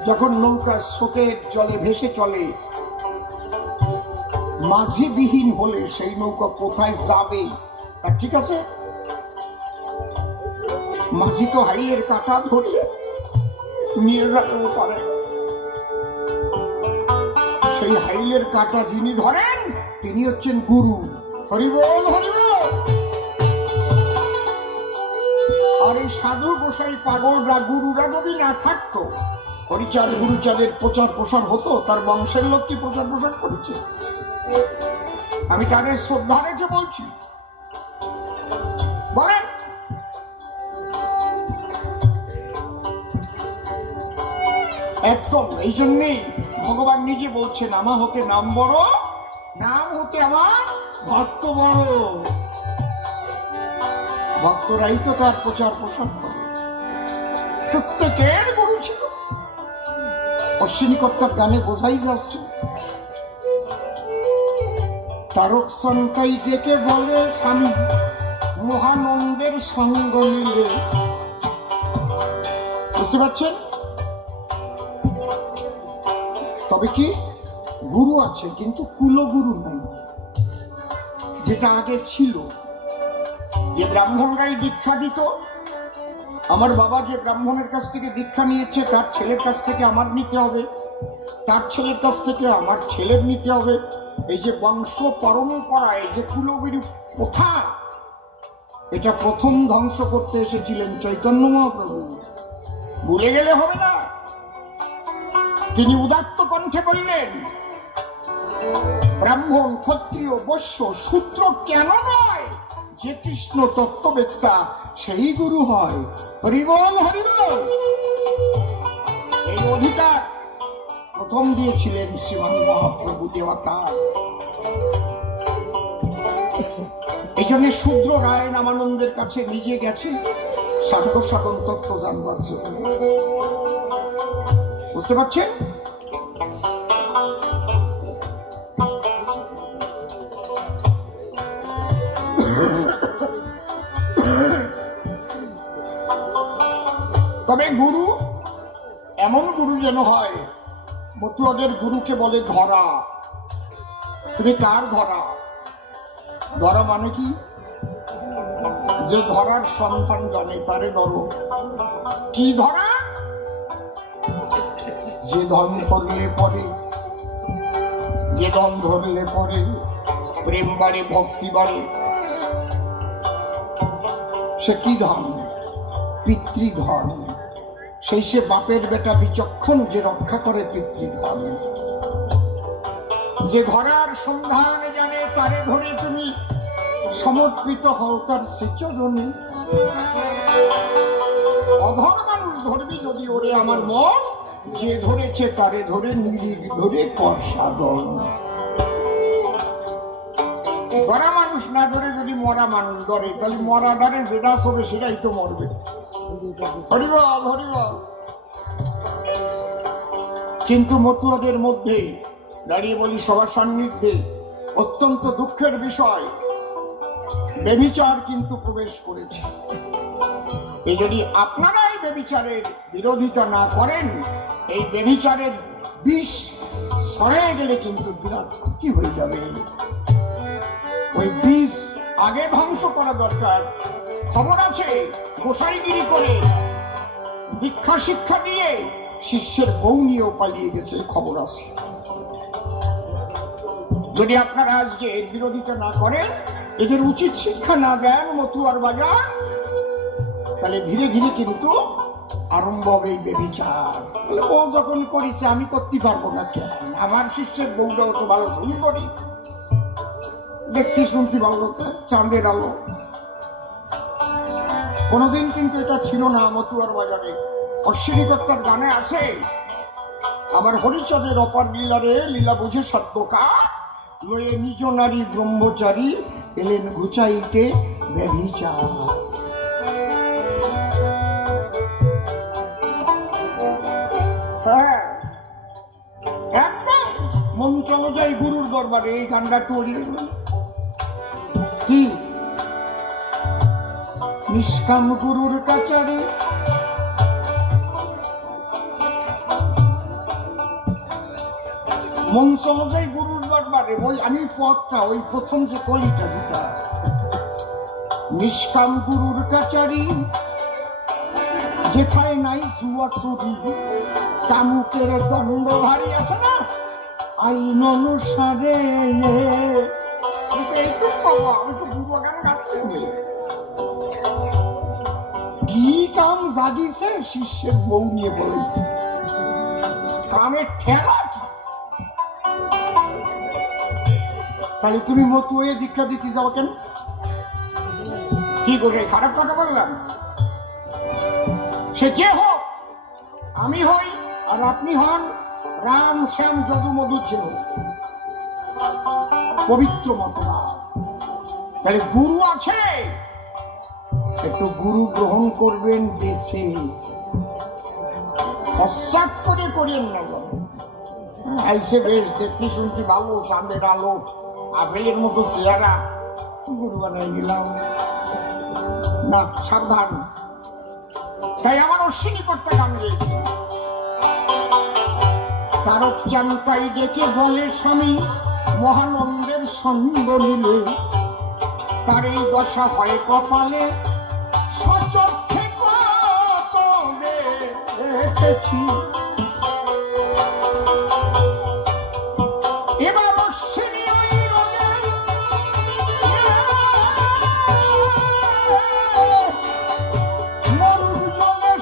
যখন নৌকা স্রোতের জলে ভেসে চলে, মাঝিবিহীন হলে সেই নৌকা কোথায় যাবে তা ঠিক আছে? মাঝি তো হাইলের কাঁটা ধরে নিয়ে যেতেও পারে, সেই হাইলের কাঁটা যিনি ধরেন তিনি হচ্ছেন গুরু। হরিবল হরিবল। আর এই সাধু গোসাই পাগলরা গুরুরা যদি না থাকতো, হরিচাঁদ গুরুচাঁদের প্রচার প্রসার হতো? তার বংশের লোক কি প্রচার প্রসার করেছে? আমি তাদের শ্রদ্ধা রেখে বলছি, বলেন। একদম এই জন্যেই ভগবান নিজে বলছেন, আমা হতে নাম বড়, নাম হতে আমার ভক্ত বড়। ভক্তরাই তো তার প্রচার প্রসার করে। প্রত্যেকের গুরু ছিল, অশ্বিনীকর্তার গানে বোঝাই যাচ্ছে। তারক সন্তাই ডেকে বলে স্বামী মহানন্দের সঙ্গ নিলে, বুঝতে পারছেন? তবে কি গুরু আছে কিন্তু কুলগুরু নাই, যেটা আগে ছিল। যে ব্রাহ্মণরাই দীক্ষা দিত, আমার বাবা যে ব্রাহ্মণের কাছ থেকে দীক্ষা নিয়েছে তার ছেলের কাছ থেকে আমার নিতে হবে, তার ছেলের কাছ থেকে আমার ছেলের নিতে হবে। এই যে বংশ পরম্পরায় যে কুলগুরু প্রথা, এটা প্রথম ধ্বংস করতে এসেছিলেন চৈতন্য মহাপ্রভু। ভুলে গেলে হবে না। তিনি উদাত্ত কণ্ঠে বললেন, ব্রাহ্মণ ক্ষত্রিয় বৈশ্য শূদ্র কেন নয়, যে কৃষ্ণ তত্ত্ববেত্তা সেই গুরু হয়। হরিবল হরিবল। এই অধিকার প্রথম দিয়েছিলেন শ্রীমান মহাপ্রভু দেবতা। এই জন্য শূদ্র রায় রামানন্দের কাছে নিজে গেছে সাধু সাধন তত্ত্ব জানবার জন্য। বুঝতে পারছেন? গুরু যেন হয়। মতুয়াদের গুরুকে বলে ধরা। তুমি কার ধরা? ধরা মানে কি? যে ধরার সন্ধান জানে তারে ধরো। কি ধরা? যে ধন ধরলে পরে, যে ধন ধরলে পরে প্রেম বাড়ে, ভক্তি বাড়ে। সে কি ধন? পিতৃধন। সেই সে বাপের বেটা বিচক্ষণ যে রক্ষা করে পিতৃধন। যে ধরার সন্ধান জানে তারে ধরে তুমি সমর্পিত হও তার শ্রীচরণে। অধর মানুষ ধরবি যদি ওরে আমার মন, যে ধরেছে তারে ধরে নিরিখ ধরে কর সাধন। ধরা মানুষ না ধরে যদি মরা মানুষ ধরে, তাহলে মরা ধরে যেটা হবে সেটাই তো মরবে। হরিবল হরিবল। কিন্তু মতুয়াদের মধ্যে দাঁড়িয়ে বলি সবার সান্নিধ্যে, অত্যন্ত দুঃখের বিষয়, ব্যভিচার কিন্তু প্রবেশ করেছে। এই যদি আপনারা এই ব্যভিচারের বিরোধিতা না করেন, এই ব্যভিচারের বিষ ছড়িয়ে গেলে কিন্তু বিরাট ক্ষতি হয়ে যাবে। ওই বিষ আগে ধ্বংস করা দরকার। খবর আছে গোসাইগিরি করে দীক্ষা শিক্ষা দিয়ে শিষ্যের বউ নিয়েও পালিয়ে গেছে, খবর আছে। যদি আপনারা আজকে এর বিরোধিতা না করেন, এদের উচিত শিক্ষা না দেন মতুয়ার বাজার, তাহলে ধীরে ধীরে কিন্তু আরম্ভ হবে এই ব্যভিচার। ও যখন করেছে আমি করতে পারবো না কেন? আমার শিষ্যের বউটাও তো ভালো সুন্দরী, দেখতে শুনতে ভালো, চাঁদের আলো। কোনদিন কিন্তু এটা ছিল না মতুয়ার বাজারে। অশ্বিনীকর্তার গানে আছে, আমার হরিচাঁদের অপার লীলারে লীলা বুঝে সাধ্যকা লয়ে নিজ নারী ব্রহ্মচারী এলেন ঘুচাইতে ব্যভিচার। হ্যাঁ, একদম মন চলো যাই গুরুর দরবারে। এই গানটা তৈরি কি নিষ্কাম গুরুর কাচারে, মন চলো যাই গুরুর দরবারে। ওই আমি পথটা, ওই প্রথম যে কলিটা যেটা নিষ্কাম গুরুর কাচারি, যেথায় নাই জুয়া চুরি, কামুকের দণ্ড ভারী আছে না আইন অনুসারে। কি কাম জাগিছে শিষ্যের বউ নিয়ে বলেছে, কামের ঠেলা কি? তাহলে তুমি মতুয়ে দীক্ষা দিতে যাও কেন? কি করে খারাপ কথা বললাম? সে যে হোক, আমি হই আর আপনি হন, রাম শ্যাম যদু মধু যে হোক, পবিত্র মতবা। তাহলে গুরু আছে, একটু গুরু গ্রহণ করবেন দেশে, পশ্চাৎ করে করেন না। আইসে বেশ দেখতে শুনতে ভালো, চাঁদের আলো, আপেলের মতো চেহারা, গুরু বানাই নিলাম না, সাবধান। তাই আমার অশ্বিনী করতে গান গেয়েছি, তারক চান্তাই ডেকে বলে স্বামী মহানন্দের সঙ্গ নিলে, তার এই দশা হয় কপালে, সচক্ষে কত দেখেছি। এবার অশ্বিনী ওই রোগে মরুর জলে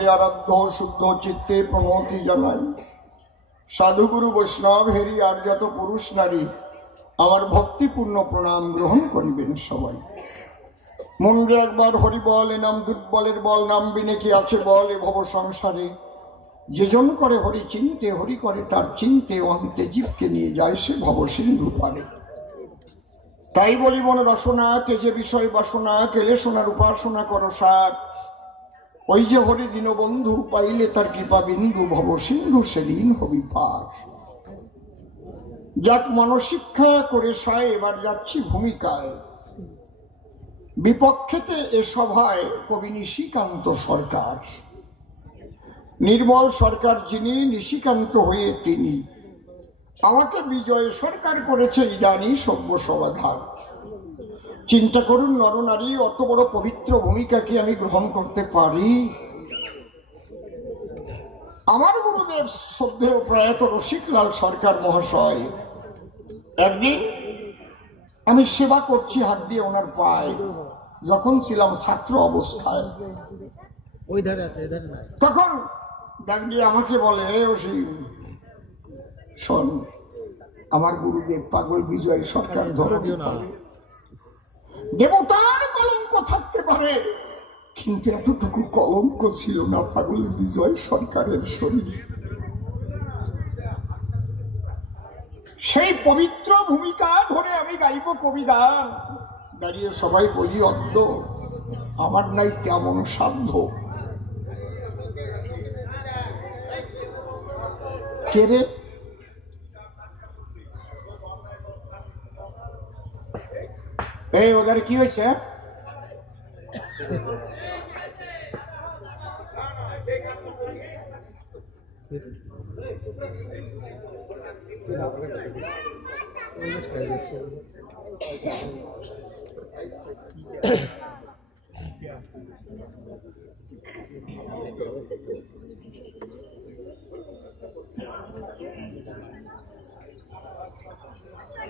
করে আরাধ্য শুদ্ধ চিত্তে প্রণতি জানাই। সাধুগুরু বৈষ্ণব হেরি আর যত পুরুষ নারী আমার ভক্তিপূর্ণ প্রণাম গ্রহণ করিবেন সবাই। মন্দ্রে একবার হরি বল, এ নাম দুর্বলের বল, নাম বিনে কি আছে বল এ ভব সংসারে। যেজন করে হরি চিনতে, হরি করে তার চিনতে, অন্তে জীবকে নিয়ে যায় সে ভব সিন্ধু পারে। তাই বলি মনে রসনা, তেজে বিষয় বাসনা, কেলে সোনার উপাসনা করো সার। ওই যে হরি দীনবন্ধু, পাইলে তার কৃপা বিন্দু, ভব সিন্ধু সেদিন হবি পার। যাক মনশিক্ষা করে সায়, এবার যাচ্ছি ভূমিকায়। বিপক্ষেতে এ সভায় কবি নিশিকান্ত সরকার। নির্মল সরকার যিনি, নিশিকান্ত হয়ে তিনি। আমাকে বিজয় সরকার করেছে ইদানি সভ্য সমাধান। চিন্তা করুন নরনারী, অত বড় পবিত্র ভূমিকা কি আমি গ্রহণ করতে পারি? আমার গুরুদেব শ্রদ্ধেয় প্রয়াত রসিকলাল সরকার মহাশয়, একদিন আমি সেবা করছি হাত দিয়ে ওনার পায়ে, যখন ছিলাম ছাত্র অবস্থায়। তখন ডাক দিয়ে আমাকে বলে, শোন, আমার গুরুদেব পাগল বিজয় সরকার ধরনের দেবতার কলঙ্ক থাকতে পারে, কিন্তু এতটুকু কলঙ্ক ছিল না পাগল বিজয় সরকারের শরীরে। সেই পবিত্র ভূমিকা ধরে আমি গাইব কবিগান। দাঁড়িয়ে সবাই বলি, অদ্য আমার নাই তেমন সাধ্য। কে রে? এই ওদের কি হয়েছে?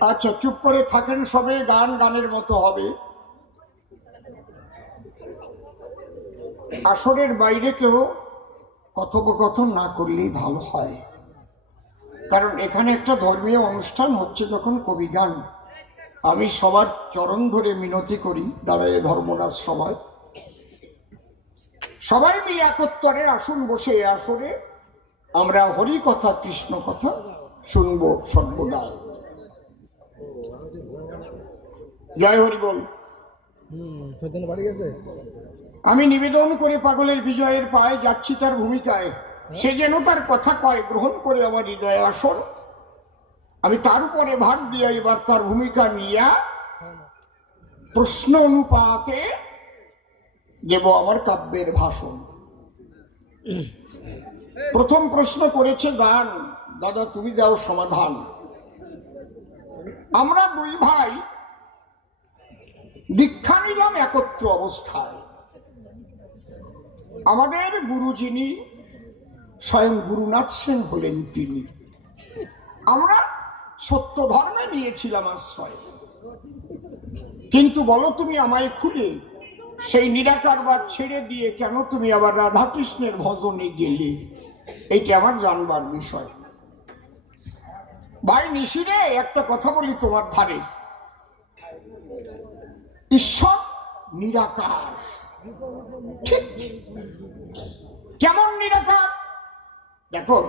আচ্ছা, চুপ করে থাকেন সবে, গান গানের মতো হবে। আসরের বাইরে কেউ কথোপকথন না করলেই ভালো হয়, কারণ এখানে একটা ধর্মীয় অনুষ্ঠান হচ্ছে। যখন কবি গান, আমি সবার চরণ ধরে মিনতি করি, দাঁড়ায় ধর্মরাজ সবাই, সবাই মিলে একত্তরে আসুন বসে আসরে আমরা হরি কথা কৃষ্ণ কথা শুনবো সর্বদা। জয় হরি বল। আমি নিবেদন করে পাগলের বিজয়ের পায়ে যাচ্ছি তার ভূমিকায়। সে যেন তার কথা কয়, গ্রহণ করে আমার হৃদয়ে আসন। আমি তার উপরে ভার দিয়া এবার তার ভূমিকা নিয়া প্রশ্ন অনুপাতে দেব আমার কাব্যের ভাষণ। প্রথম প্রশ্ন করেছে গান, দাদা তুমি দাও সমাধান। আমরা দুই ভাই দীক্ষা নিলাম একত্র অবস্থায়। আমাদের গুরু যিনি স্বয়ং গুরুনাথ সেন হলেন তিনি। আমরা সত্য ধর্মে নিয়েছিলাম আশ্রয়, কিন্তু বলো তুমি আমায় খুলে সেই নিরাকারবাদ ছেড়ে দিয়ে কেন তুমি আবার রাধা কৃষ্ণের ভজনে গেলে? এইটা আমার জানবার বিষয়। ভাই নিশিরে, একটা কথা বলি তোমার ধারে। ঈশ্বর নিরাকার, ঠিক কেমন নিরাকার? দেখো,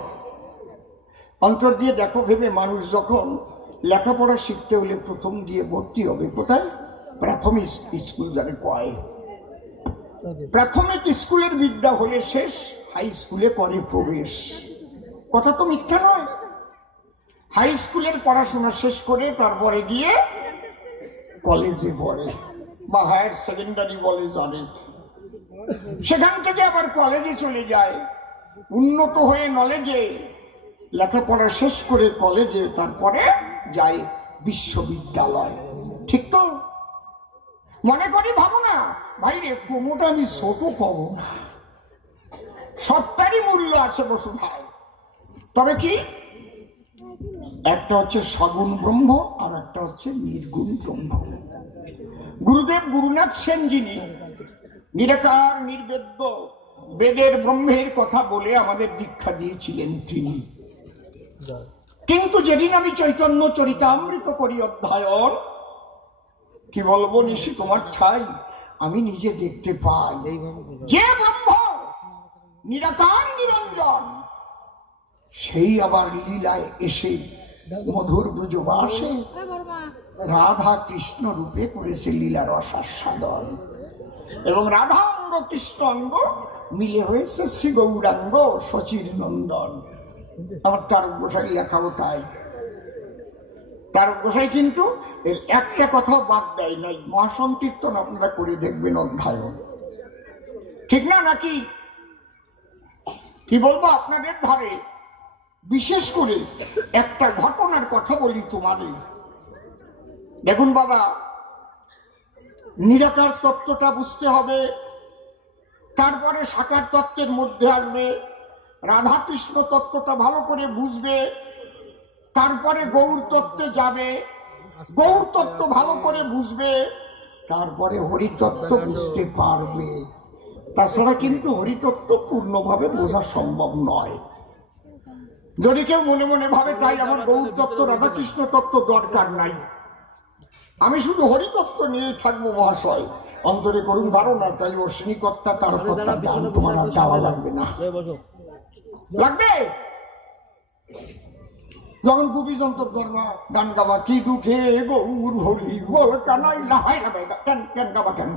অন্তর দিয়ে দেখো ভেবে। মানুষ যখন লেখাপড়া শিখতে হলে প্রথম দিয়ে ভর্তি হবে কোথায়? প্রাথমিক স্কুল যারে কয়। প্রাথমিক স্কুলের বিদ্যা হলে শেষ, হাই স্কুলে করে প্রবেশ। কথা তো মিথ্যা নয়। হাই স্কুলের পড়াশোনা শেষ করে তারপরে গিয়ে কলেজে পড়ে, বা হায়ার সেকেন্ডারি বলে জানে। সেখান থেকে আবার কলেজে চলে যায়, উন্নত হয়ে নলেজে লেখাপড়া শেষ করে কলেজে, তারপরে যায় বিশ্ববিদ্যালয়। ঠিক তো? মনে করি ভাবো না ভাই রে, কোনোটা আমি ছোট পাব না, সবটারই মূল্য আছে বসুধায়। তবে কি, একটা হচ্ছে সগুণ ব্রহ্ম আর একটা হচ্ছে নির্গুণ ব্রহ্ম। গুরুদেব গুরুনাথ সেন যিনি নিরাকার, নির্বেদ্য, বেদের ব্রহ্মের কথা বলে আমাদের দীক্ষা দিয়েছিলেন তিনি। কিন্তু যেদিন আমি চৈতন্য চরিতামৃত করি অধ্যয়ন, কি বলবো নিশি তোমার ঠাই, আমি নিজে দেখতে পাই যে ব্রহ্ম নিরাকার নিরঞ্জন, সেই আবার লীলায় এসে মধুর ব্রজবাসে রাধা কৃষ্ণ রূপে করেছে লীলা রসাস্বাদন, এবং রাধা অঙ্গ কৃষ্ণ অঙ্গ মিলে হয়েছে শ্রী গৌরাঙ্গ শচীর নন্দন। আমার তারক গোসাই লেখাও তাই। তারক গোসাই কিন্তু এর একটা কথা বাদ দেয় নাই। মহাসংকীর্তন আপনারা করে দেখবেন অধ্যয়ন, ঠিক না নাকি? কি বলবো আপনাদের ধারে, বিশেষ করে একটা ঘটনার কথা বলি তোমাদের। দেখুন বাবা, নিরাকার তত্ত্বটা বুঝতে হবে, তারপরে সাকার তত্ত্বের মধ্যে আসবে, রাধা কৃষ্ণ তত্ত্বটা ভালো করে বুঝবে, তারপরে গৌর তত্ত্বে যাবে, গৌর তত্ত্ব ভালো করে বুঝবে, তারপরে হরিতত্ত্ব বুঝতে পারবে। তাছাড়া কিন্তু হরিতত্ত্ব পূর্ণভাবে বোঝা সম্ভব নয়। যদি কেউ মনে মনে ভাবে তাই আমার গৌর তত্ত্ব রাধা কৃষ্ণ তত্ত্ব দরকার নাই, আমি শুধু হরিতত্ত্ব নিয়ে থাকবো মহাশয়, অন্তরে করুন ধারণা, তাই অশ্বিনী কর্তা তার কর্তার দান তোমার আর দেওয়া লাগবে না। লাগবে যখন গুপি যন্ত্র ধরবা গান গাবা, কি দুঃখে গৌর হরি বল কানাই লাহাই লাগাবে, কেন কেন গাবা, কেন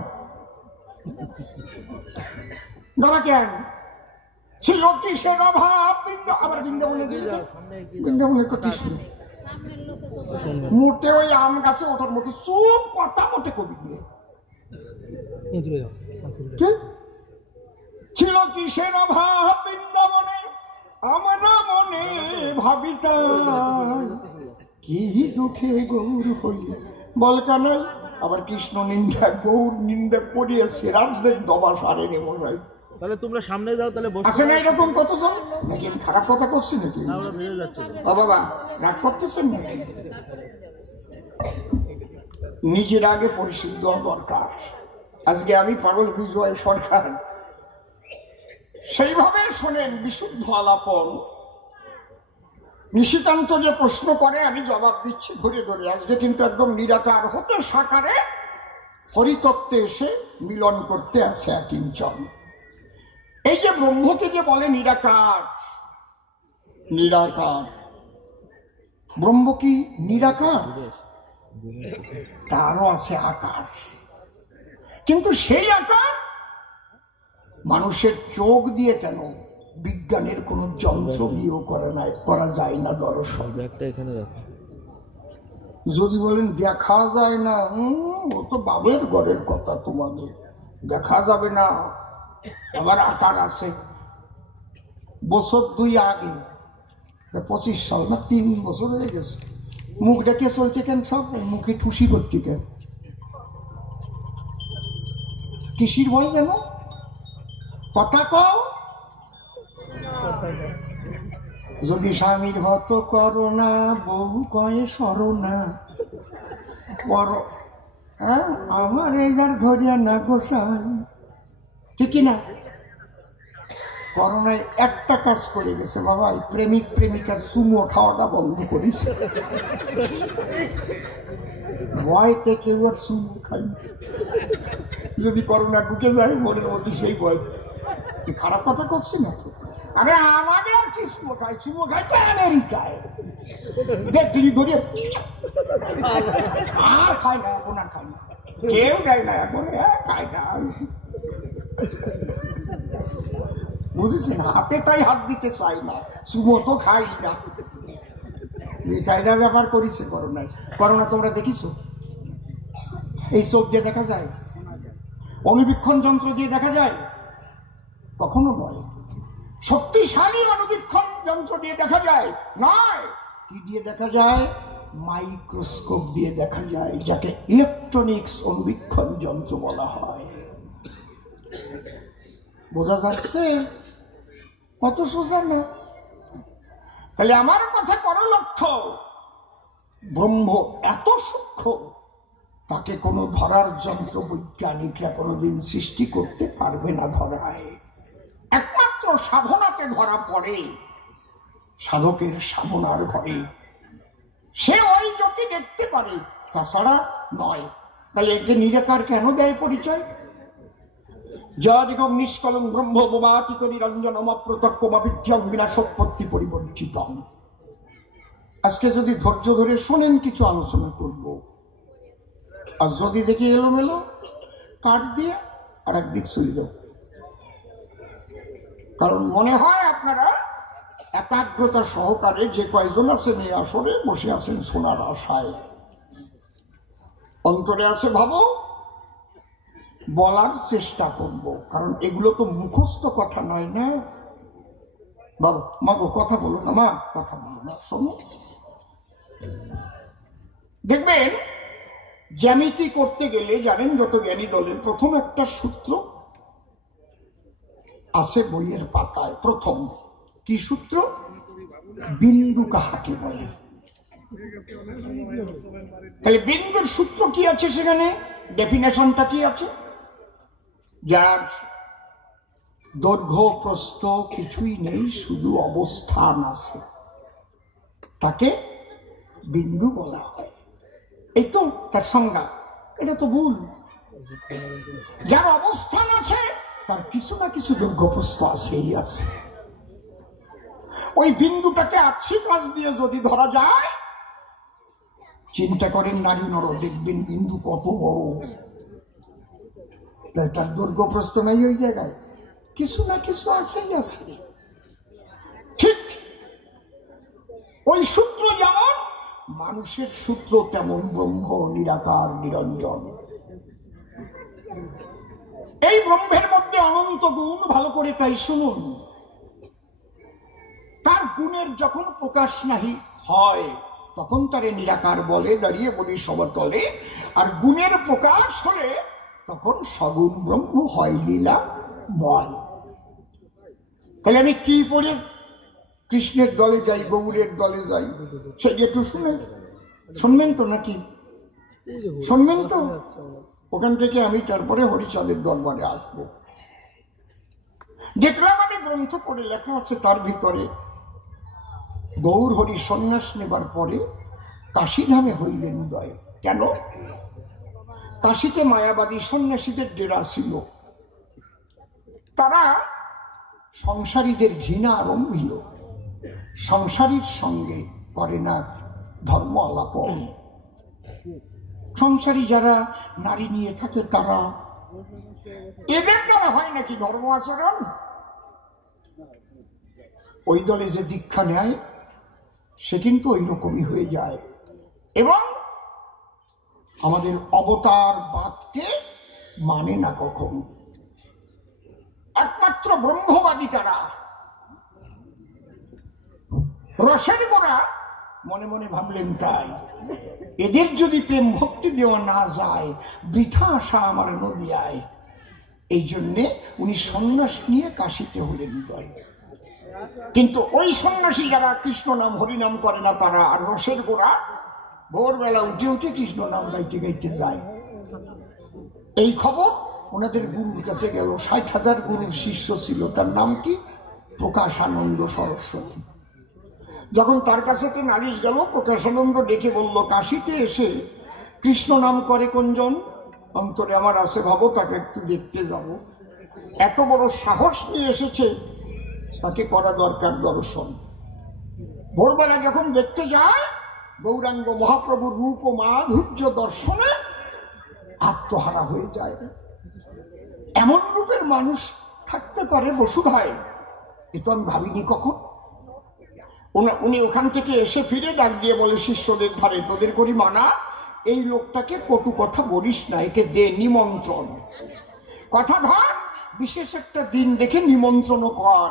গাবা, কেন ছিল কিসের অভাব আবার বৃন্দাবনে দিল, বৃন্দাবনে তো কৃষ্ণ মুহূর্তে ওই আম গাছে ওঠার মতো চুপ কথা মোটে কবি দিয়ে ছিল কিসের অভাব বৃন্দাবনে আমরা মনে ভাবিতাম, কি দুঃখে গৌর হলি বল কানাই। আবার কৃষ্ণ নিন্দা গৌর নিন্দা করিয়াছে রাজ্যের দবা সারে নে মশাই। তাহলে তোমরা সামনে যাও, তাহলে আসে না এরকম কতজন নাকি? খারাপ কথা করছি নাকি? বাবা রাগ করতেছেন নাকি? নিজের আগে পরিশুদ্ধ দরকার। আজকে আমি পাগল বিজয় সরকার, সেইভাবে শোনেন বিশুদ্ধ আলাপন। নিশিকান্ত যে প্রশ্ন করে আমি জবাব দিচ্ছি ধরে ধরে। আজকে কিন্তু একদম নিরাকার হতে সাকারে হরিতত্ত্বে এসে মিলন করতে আছে কিঞ্চন। এই যে ব্রহ্মকে যে বলে নিরাকার, নিরাকার ব্রহ্ম কি নিরাকার? তারও আছে আকার, কিন্তু সেই আকার মানুষের চোখ দিয়ে কেন, বিজ্ঞানের কোন যন্ত্র দিয়েও করা যায় না দর্শন। যদি বলেন দেখা যায় না, ও তো বাবের ঘরের কথা, তোমাদের দেখা যাবে না। আবার আকার আছে। বছর 2 আগে 25 সাল না 3 বছর হয়ে গেছে, মুখ ডেকে চলতে কেন, সব মুখে ঠুসি করতে কেন, কিসির ভয় যেন কথা কও। যদি স্বামীর হত করো না, বহু কয়ে সরো না করো, হ্যাঁ আমার এইবার ধরিয়া না গোসাই, ঠিক না? করোনায় একটা কাজ করে গেছে বাবা, প্রেমিক প্রেমিকার চুমো খাওয়াটা বন্ধ করেছে। ভয়তে কেউ আর চুমো খাই, যদি করোনা ঢুকে যায় মনের মধ্যে সেই ভয়। কি খারাপ কথা করছি না তো? আরে আমাদের আর কি চুমো খায়, চুমো খায় তো আমেরিকায়, দেখলি ধরিয়ে আর খায় না, এখন আর খায় না, কেউ দেয় না এখন, খায় না, বুঝেছেন? হাতে তাই হাত দিতে চাই না, চুমো তো খাই না, বেকায়দা ব্যাপার করেছে করোনায়। করোনা তোমরা দেখিছো? এই চোখ দিয়ে দেখা যায়, অনুবীক্ষণ যন্ত্র দিয়ে দেখা যায়? কখনো নয়। শক্তিশালী অনুবীক্ষণ যন্ত্র দিয়ে দেখা যায় নয়, কি দিয়ে দেখা যায়? মাইক্রোস্কোপ দিয়ে দেখা যায়, যাকে ইলেকট্রনিক্স অনুবীক্ষণ যন্ত্র বলা হয়। বোঝা যাচ্ছে? কত সোজা না? তাহলে আমার কথা করো লক্ষ্য, ব্রহ্ম এত সূক্ষ্ম, তাকে কোনো ধরার যন্ত্র বৈজ্ঞানিকরা কোনোদিন সৃষ্টি করতে পারবে না ধরায়। সাধনাতে ধরা পড়ে, সাধকের সাধনার ঘরে, সে ওই জ্যোতি দেখতে পারে, তাছাড়া নয়। তাহলে একে নিরাকার কেন দেয় পরিচয়? যদিগম নিষ্কলং ব্রহ্ম বোমাতীত নিরঞ্জনম অপ্রত্যক্ষমবিদ্যং বিনাশোৎপত্তি পরিবর্জিতম। আজকে যদি ধৈর্য ধরে শোনেন কিছু আলোচনা করব, আর যদি দেখি এলোমেলো কাট দিয়ে আর একদিক চলে দেব, কারণ মনে হয় আপনারা একাগ্রতা সহকারে যে কয়জন আছেন এই আসরে বসে আছেন শোনার আশায়, অন্তরে আছে ভাবো, বলার চেষ্টা করব, কারণ এগুলো তো মুখস্থ কথা নয় না। বাবা মা গো কথা বলো না, মা কথা বলো না, শোনো। দেখবেন জ্যামিতি করতে গেলে জানেন যত জ্ঞানী দলের প্রথম একটা সূত্র আছে বইয়ের পাতায়। প্রথম কি সূত্র? বিন্দু কাহাকে বলে। তাহলে বিন্দুর সূত্র কি আছে সেখানে? ডেফিনেশনটা কি আছে? যার দৈর্ঘ্য প্রস্থ কিছুই নেই, শুধু অবস্থান আছে, তাকে বিন্দু বলা হয়। এই তো তার সংজ্ঞা। এটা তো ভুল। যার অবস্থান আছে তার কিছু না কিছু দৈর্ঘ্য প্রস্থ আছেই আছে। ওই বিন্দুটাকে আচ্ছি কাজ দিয়ে যদি ধরা যায়, চিন্তা করেন নারী নর, দেখবেন বিন্দু কত বড়, তার দৈর্ঘ্য প্রস্থ নাই ওই জায়গায়, কিছু না কিছু আছেই আছে। ঠিক ওই সূত্র যেমন মানুষের সূত্র, তেমন ব্রহ্ম নিরাকার নিরঞ্জন। এই ব্রহ্মের মধ্যে অনন্ত গুণ, ভালো করে তাই শুনুন। তার গুণের যখন প্রকাশ নাহি হয় তখন তারে নিরাকার বলে, দাঁড়িয়ে বলি সবতলে। আর গুণের প্রকাশ হলে তখন সগুণ ব্রহ্ম হয় লীলাময়। তাহলে আমি কি পড়ে কৃষ্ণের দলে যাই, গৌরের দলে যাই, সেই একটু শুনবেন তো নাকি? শুনবেন তো? ওখান থেকে আমি তারপরে হরিচাঁদের দরবারে আসবো। দেখলাম আমি গ্রন্থ পড়ে লেখা আছে তার ভিতরে গৌর হরি সন্ন্যাস নেবার পরে কাশীধামে হইলেন উদয়। কেন? কাশীতে মায়াবাদী সন্ন্যাসীদের ডেরা ছিল। তারা সংসারীদের ঘৃণা আরম্ভিল, সংসারীর সঙ্গে করে না ধর্ম আলাপন। সংসারী যারা নারী নিয়ে থাকে তারা, এদের দ্বারা হয় নাকি ধর্ম আচরণ? ওই দলে যে দীক্ষা নেয় সে কিন্তু ওই রকমই হয়ে যায়, এবং আমাদের অবতারবাদকে মানে না কখন। একমাত্র ব্রহ্মবাদী তারা। রসের গোড়া মনে মনে ভাবলেন তাই, এদের যদি প্রেম ভক্তি দেওয়া না যায় বৃথা আশা আমার নদিয়ায়। এই জন্যে উনি সন্ন্যাস নিয়ে কাশীতে হলেন উদয়। কিন্তু ওই সন্ন্যাসী যারা কৃষ্ণ নাম হরিনাম করে না তারা, আর রসের গোড়া ভোরবেলা উঠে উঠে কৃষ্ণ নাম গাইতে গাইতে যায়। এই খবর ওনাদের গুরুর কাছে গেল। 60,000 গুরুর শিষ্য ছিল। তার নাম কি? প্রকাশানন্দ সরস্বতী। যখন তার কাছে নালিশ গেল, প্রকাশানন্দ ডেকে বলল, কাশীতে এসে কৃষ্ণ নাম করে কোনজন? অন্তরে আমার আছে ভাবো, তাকে একটু দেখতে যাব। এত বড় সাহস নিয়ে এসেছে, তাকে করা দরকার দর্শন। ভোরবেলা যখন দেখতে যায়, গৌরাঙ্গ মহাপ্রভুর রূপ ও মাধুর্য দর্শনে আত্মহারা হয়ে যায়। এমন রূপের মানুষ থাকতে পারে বসুধায়, এ তো আমি ভাবিনি কখন। উনি ওখান থেকে এসে ফিরে ডাক দিয়ে বলে শিষ্যদের ধারে, তোদের করি মানা, এই লোকটাকে কটু কথা বলিস না, একে দে নিমন্ত্রণ। কথা ধর, বিশেষ একটা দিন দেখে নিমন্ত্রণ কর,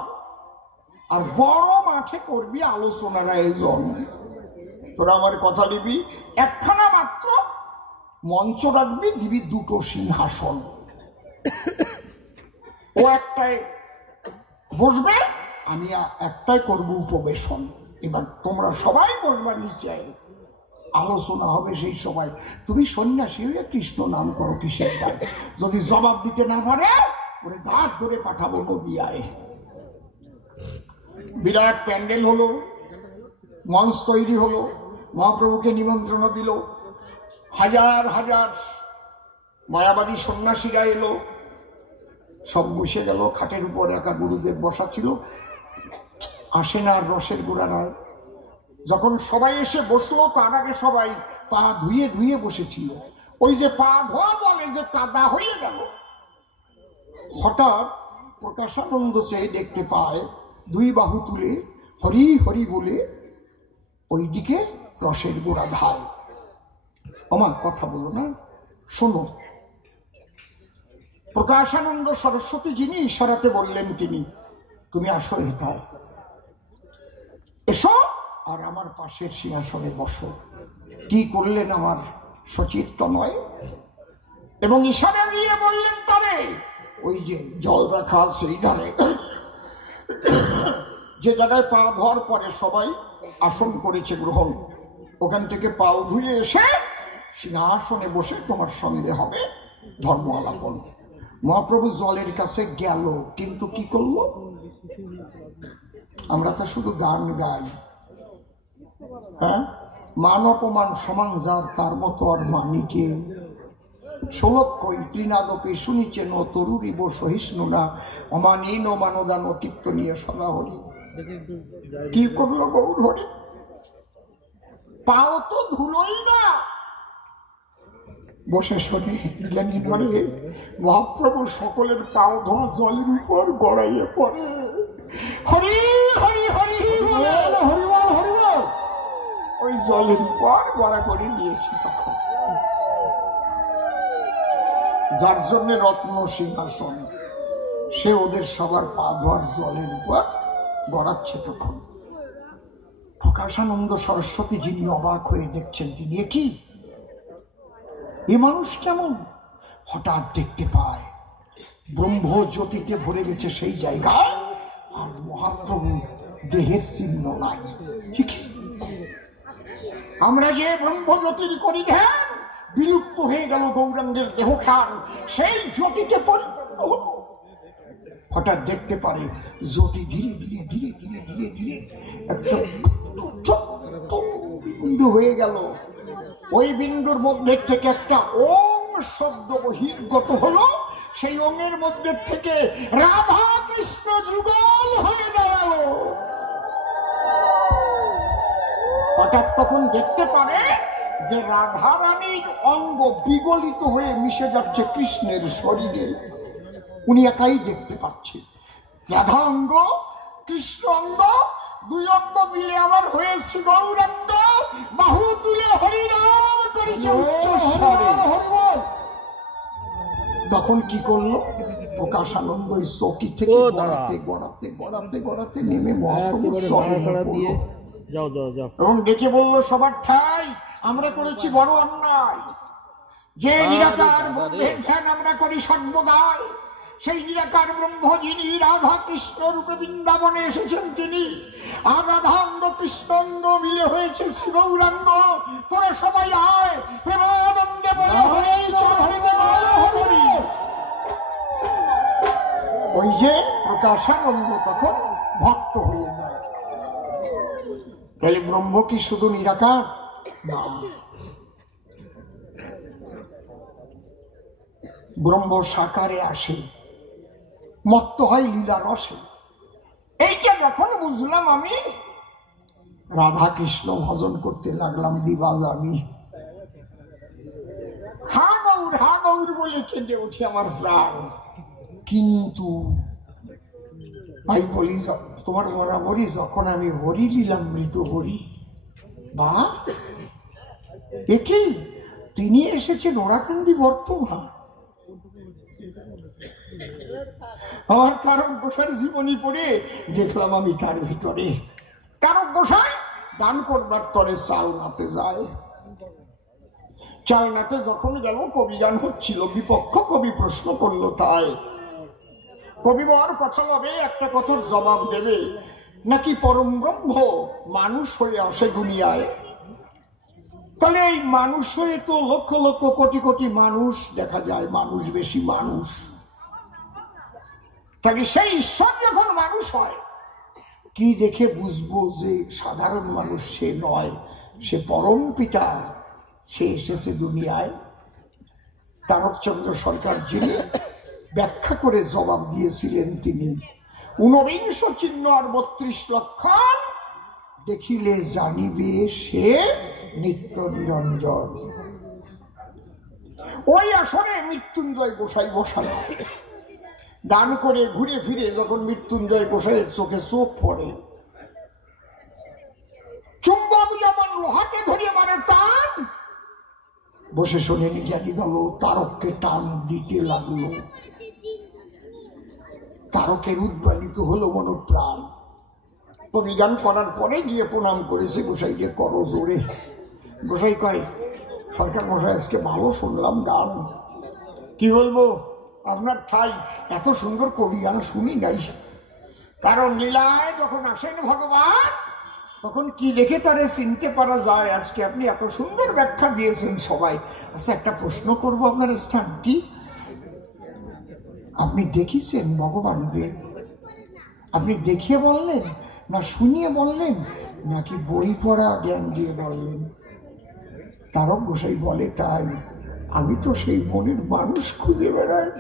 আর বড় মাঠে করবি আলোচনার আয়োজন। তোরা আমার কথা নিবি, একখানা মাত্র মঞ্চ রাখবি, দিবি 2টো সিংহাসন। ও একটাই বসবে, আমি একটাই করব উপবেশন। এবার তোমরা সবাই বসবা নিচে, আলোচনা হবে সেই সময়। তুমি সন্ন্যাসী হয়ে কৃষ্ণ নাম করো কিসের দায়? যদি জবাব দিতে না পারে ওরে ঘাট ধরে পাঠাবো নদিয়ায়। বিরাট প্যান্ডেল হলো, মঞ্চ তৈরি হলো, মহাপ্রভুকে নিমন্ত্রণ দিল, হাজার হাজার মায়াবাদী সন্ন্যাসীরা এলো, সব বসে গেল। খাটের উপর একা গুরুদেব বসা ছিল, আসে না আর রসের গোড়ারা। যখন সবাই এসে বসলো তার আগে সবাই পা ধুয়ে ধুয়ে বসেছিল। ওই যে পা ধোয়া জলে যে কাদা হয়ে গেল, হঠাৎ প্রকাশানন্দ চেয়ে দেখতে পায় দুই বাহু তুলে হরি হরি বলে ওইদিকে রসের গোড়া ধায়। আমার কথা বলো না, শোনো। প্রকাশানন্দ সরস্বতী যিনি ইশারাতে বললেন, তিনি তুমি আসো হেথায়, এসো আর আমার পাশের সিংহাসনে বসো। কি করলেন আমার সচিত্ত নয়, এবং ইশারা দিয়ে বললেন তারে ওই যে জল রাখা সেই ধারে, যে জায়গায় পা ধোয়ার পরে সবাই আসন করেছে গ্রহণ, ওখান থেকে পাও ধুয়ে এসে সিংহাসনে বসে তোমার সঙ্গে হবে ধর্ম আলাপন। মহাপ্রভু জলের কাছে গেল, কিন্তু কি করলো? আমরা তো শুধু গান গাই, হ্যাঁ, মান অপমান সমান যার তার মতো আর মানিকে। ষোলক্ষই তৃণাদপে শুনিছেন তরুরিব সহিষ্ণু না অমানীন মানদান কীর্তনীয় সদা হরি। কি করলো গৌর হরি? পাও তো ধুলোই না, বসে শোনে জ্ঞানী ধরে মহাপ্রভু সকলের পাও ধোয়া জলের উপর গড়াইয়ে পড়ে। হরি হরি হরি হরিবল হরিবল, ওই জলের উপর গড়াগড়ি দিয়েছে। তখন যার জন্য রত্ন সিংহাসন, সে ওদের সবার পা ধোয়ার জলের উপর গড়াচ্ছে। তখন প্রকাশানন্দ সরস্বতী যিনি অবাক হয়ে দেখছেন, তিনি কি এ মানুষ কেমন? হঠাৎ দেখতে পায় ব্রহ্ম জ্যোতিতে ভরে গেছে সেই জায়গায়, আর মহাপ্রভু দেহের চিহ্ন নাই। আমরা যে ব্রহ্ম জ্যোতির করি ধ্যান, বিলুপ্ত হয়ে গেল গৌরাঙ্গের দেহখান, সেই জ্যোতিতে পরিপূর্ণ হল। হঠাৎ দেখতে পারে জ্যোতি ধীরে ধীরে ধীরে ধীরে ধীরে ধীরে একটা বিন্দু হয়ে গেল। ওই বিন্দুর মধ্যে থেকে একটা ওম শব্দ বহির্গত হলো, সেই ওমের মধ্যে থেকে রাধা কৃষ্ণ যুগল হয়ে দাঁড়ালো। হঠাৎ তখন দেখতে পারে যে রাধা রানীর অঙ্গ বিগলিত হয়ে মিশে যাচ্ছে কৃষ্ণের শরীরে। উনি একাই দেখতে পাচ্ছে রাধা অঙ্গ কৃষ্ণ অঙ্গ, দুই অঙ্গ মিলে আবার হয়েছে গৌরাঙ্গ। বাহু তুলে হরিনাম করেছে উচ্চস্বরে। তখন কি করলো? প্রকাশানন্দ ওই চৌকি থেকে গড়াতে গড়াতে গড়াতে গড়াতে নেমে মহাপ্রভুর চরণে পড়ল এবং ডেকে বলল, সবার ঠাই আমরা করেছি বড় অন্যায়। যে নিরাকার ব্রহ্মের ধ্যান আমরা করি সর্বদাই, সেই নিরাকার ব্রহ্ম যিনি রাধা কৃষ্ণ রূপে বৃন্দাবনে এসেছেন তিনি, আর রাধাঙ্গ কৃষ্ণাঙ্গ মিলে হয়েছে শ্রী গৌরাঙ্গ। তোরা সবাই আয়, প্রেমানন্দে বলে হরি হরি। ওই যে প্রকাশানন্দ তখন ভক্ত হয়ে যায়। তাহলে ব্রহ্ম কি শুধু নিরাকার? না, ব্রহ্ম সাকারে আসে, মত্ত হয় লীলা রসে। এইটা যখন বুঝলাম আমি, রাধা কৃষ্ণ ভজন করতে লাগলাম দিবাজ আমি। হা গৌর বলে কেঁদে উঠে আমার প্রাণ। কিন্তু ভাই বলি, তোমার বরাবরই যখন আমি হরি লীলা মৃত হরি, বা একই তিনি এসেছেন ওরাকান্দি বর্তমান। আমার তারক গোসার জীবনী পড়ে দেখলাম আমি তার ভিতরে তারক গোসাই গান করবার তরে চালনাতে যায়। চালনাতে যখন গেল, কবি গান হচ্ছিল, বিপক্ষ কবি প্রশ্ন করলো, তাই কবি বর কথা লবে, একটা কথার জবাব দেবে, নাকি পরম ব্রহ্ম মানুষ হয়ে আসে দুনিয়ায়? তাহলে এই মানুষ হয়ে তো লক্ষ লক্ষ কোটি কোটি মানুষ দেখা যায়, মানুষ বেশি মানুষ। তাহলে সেই ঈশ্বর যখন মানুষ হয়, কি দেখে বুঝবো যে সাধারণ মানুষ সে নয়, সে পরম পিতা, সে এসেছে দুনিয়ায়? তারকচন্দ্র সরকার যিনি ব্যাখ্যা করে জবাব দিয়েছিলেন, তিনি 49 চিহ্ন আর 32 লক্ষণ দেখিলে জানিবে সে নিত্য নিরঞ্জন। ওই আসনে মৃত্যুঞ্জয় গোসাই বসানো, দান করে ঘুরে ফিরে যখন মৃত্যুঞ্জয় গোসাইয়ের চোখে চোখ পড়ে, চুম্বক যেমন লোহাকে ধরে মারে টান, বসে শোনেন জ্ঞানী দল তারককে টান দিতে লাগলো। তারকের উদ্বালিত হলো মনোপ্রাণ। কবিগান করার পরে গিয়ে প্রণাম করেছে গোসাইকে, করো জোরে। গোসাই কয়, সরকার মশাই আজকে ভালো শুনলাম গান। কি বলবো, আপনার ঠাই এত সুন্দর কবি গান শুনি নাই। কারণ লীলায় যখন আসেন ভগবান, তখন কি দেখে তারে চিনতে পারা যায়। আজকে আপনি এত সুন্দর ব্যাখ্যা দিয়েছেন সবাই। আচ্ছা, একটা প্রশ্ন করবো, আপনার স্থান কি? আপনি দেখিছেন ভগবানকে? আপনি দেখিয়ে বললেন, না শুনিয়ে বললেন, নাকি বই পড়া জ্ঞান দিয়ে বললেন? তারক গোসাই বলে, তাই আমি তো সেই মনের মানুষ খুঁজে বেড়াই,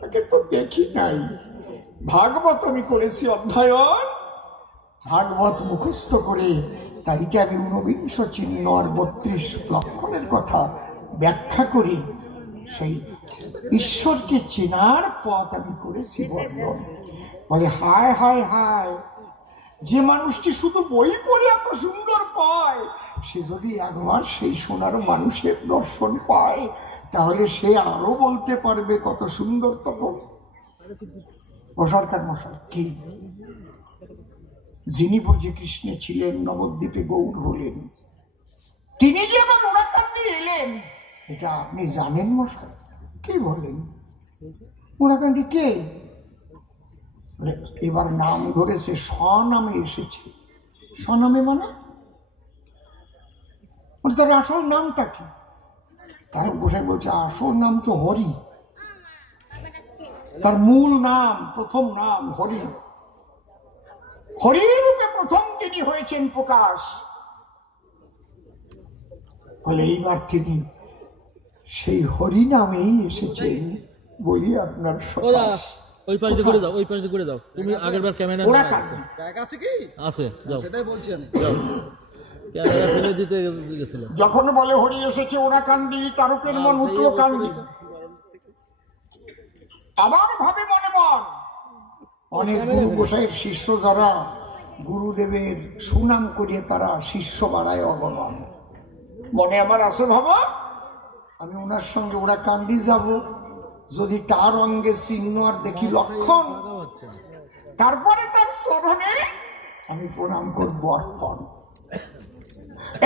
তাকে তো দেখি নাই। ভাগবত আমি করেছি অধ্যয়ন, ভাগবত মুখস্থ করে তাইতে আমি 49 চিহ্ন আর 32 লক্ষণের কথা ব্যাখ্যা করি। সেই ঈশ্বরকে চেনার পথ আমি করেছি বর্ণন। বলে, হায় হায় হায়, যে মানুষটি শুধু বই পড়ে এত সুন্দর পায়, সে যদি একবার সেই সোনার মানুষের দর্শন পায়, তাহলে সে আরো বলতে পারবে কত সুন্দর। তখন ও সরকার মশাই কি, যিনি ব্রজে কৃষ্ণে ছিলেন, নবদ্বীপে গৌর হলেন, তিনি যে আমার ওরাকান্দি এলেন, এটা আপনি জানেন মশাই? কি বলেন? ওরাকান্দি কে? এবার নাম ধরেছে, স্বনামে এসেছে। স্বনামে মানে তার আসল নামটা কি? তারক গোসাই বলছে, আসল নাম তো হরি। তার মূল নাম, প্রথম নাম হরি। হরি রূপে প্রথম তিনি হয়েছেন প্রকাশ। বলে এইবার তিনি সেই হরি নামেই এসেছেন। বলি, আপনার ওই পাশে করে দাও, ওই পাশে করে দাও। তুমি আগেরবার ক্যামেরা আছে কি? আছে, যাও। সেটাই বলছি আমি। ক্যামেরা ফেলে দিতে গেছিল। যখন বলে হরি এসেছে, ওরা কান্দি, তারকের মন উঠলো কান্দি। আবার ভাবে মনে মন, অনেক গুরু গোসাইয়ের শিষ্য যারা গুরুদেবের সুনাম করিয়ে তারা শিষ্য বাড়ায় অগণন। মনে আমার আছে, ভাবা আমি ওনার সঙ্গে ওরা কান্দি যাব, যদি তার অঙ্গে চিহ্ন আর দেখি লক্ষণ, তারপরে তার চরণে আমি প্রণাম করবো অর্পণ।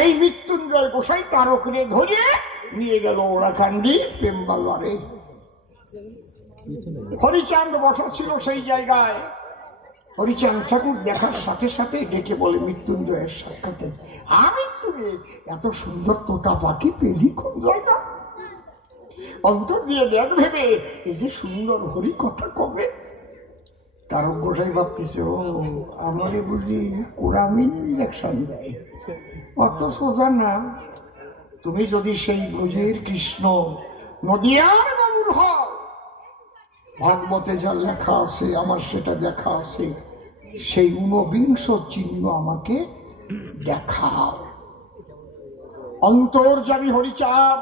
এই মৃত্যুঞ্জয় গোসাই তারকরে ধরে নিয়ে গেল ওরা কান্দি প্রেম বাজারে। হরিচাঁদ বসা ছিল সেই জায়গায়। হরিচাঁদ ঠাকুর দেখার সাথে সাথে ডেকে বলে, মৃত্যুঞ্জয়ের সাক্ষাতে, আমি তুমি এত সুন্দর তোতা পাখি পেলি কোন জায়গা? অন্তর দিয়ে দেখ ভেবে, এই যে সুন্দর হরি কথা কবে। তারক গোসাই ভাবতেছে, ও আমারে বুঝি কোরামিন ইঞ্জেকশন দেয়। অত সোজা না। তুমি যদি সেই ব্রজের কৃষ্ণ নদিয়ার বাবুর হও, ভাগবতে যা লেখা আছে আমার সেটা দেখা আছে, সেই 49 চিহ্ন আমাকে দেখাও। অন্তর্যামী হরিচাঁদ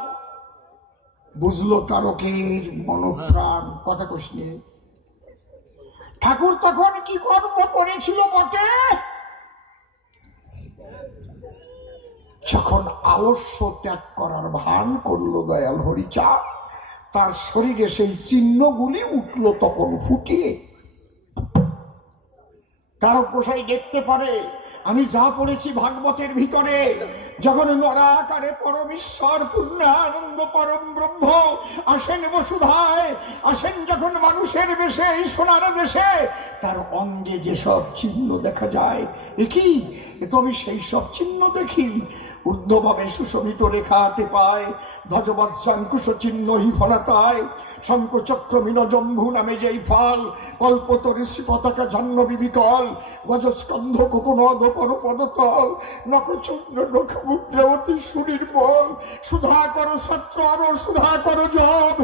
বুঝলো তারকের মনোপ্রাণ। কথা কৃষ্ণে ঠাকুর তখন কি কর্ম করেছিল বটে? যখন আলস্য ত্যাগ করার ভান করলো দয়াল হরিচাঁদ, তার শরীরে সেই চিহ্নগুলি উঠল তখন ফুটিয়ে। তারক গোসাই দেখতে পারে, আমি যা পড়েছি ভাগবতের ভিতরে, যখন নরাকারে পরমেশ্বর পূর্ণানন্দ পরম ব্রহ্ম আসেন বসুধায়, আসেন যখন মানুষের বেশে এই সোনার দেশে, তার অঙ্গে যেসব চিহ্ন দেখা যায়, এ কি, এ তো আমি সেই সব চিহ্ন দেখি। ঊর্ধ্বভাবে সুশোভিত রেখাতে পায়, ধ্বজবৎসাঙ্কুশ চিহ্ন হিফলতায়, শঙ্খচক্র মিনজম্ভু নামে যেই ফল, কল্পতরী পতাকা জাহ্নবী বিকল, গজস্কন্ধ কোকনদ কর পদতল, নখচন্দ্র নখমুদ্রাবতী সুনির্মল, সুধাকর ছাত্র আরো সুধাকর জব,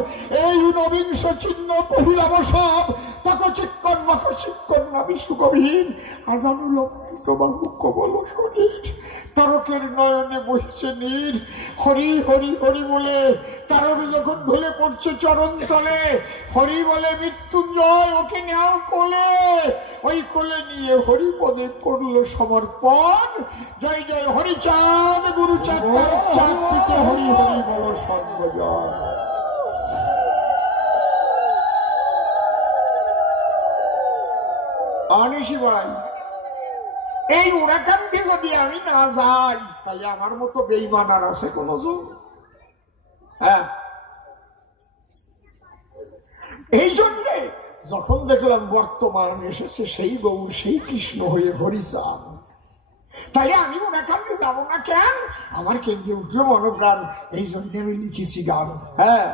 এই ঊনবিংশ চিহ্ন কহিলাম সব, তখন চিক্কন মখ চিক্কন নামী সুগভীর, আজানুলম্বিত বাহু কবল শরীর, তারকের নয়নে বহিছে নীর, হরি হরি হরি বলে তারকে যখন ঢলে পড়ছে চরণ তলে, হরি বলে মৃত্যুঞ্জয় ওকে নেও কোলে, ওই কোলে নিয়ে হরিপদে করলো সমর্পণ, জয় জয় হরিচাঁদ গুরুচাঁদ চাঁদ পিতে হরি হরি বল সর্বজন। আনিসি ভাই, এই ওরাকান্দি যদি আমি না যাই তাহলে আমার মতো বেঈমান আর আছে কোন জন? হ্যাঁ, এই জন্যে যখন দেখলাম বর্তমান এসেছে সেই গৌর সেই কৃষ্ণ হয়ে হরিচাঁদ, তাহলে আমি ওরাকান্দি যাবো না কেন? আমার কেন্দ্রে উঠলো মনোপ্রাণ, এই জন্য আমি লিখেছি গান। হ্যাঁ,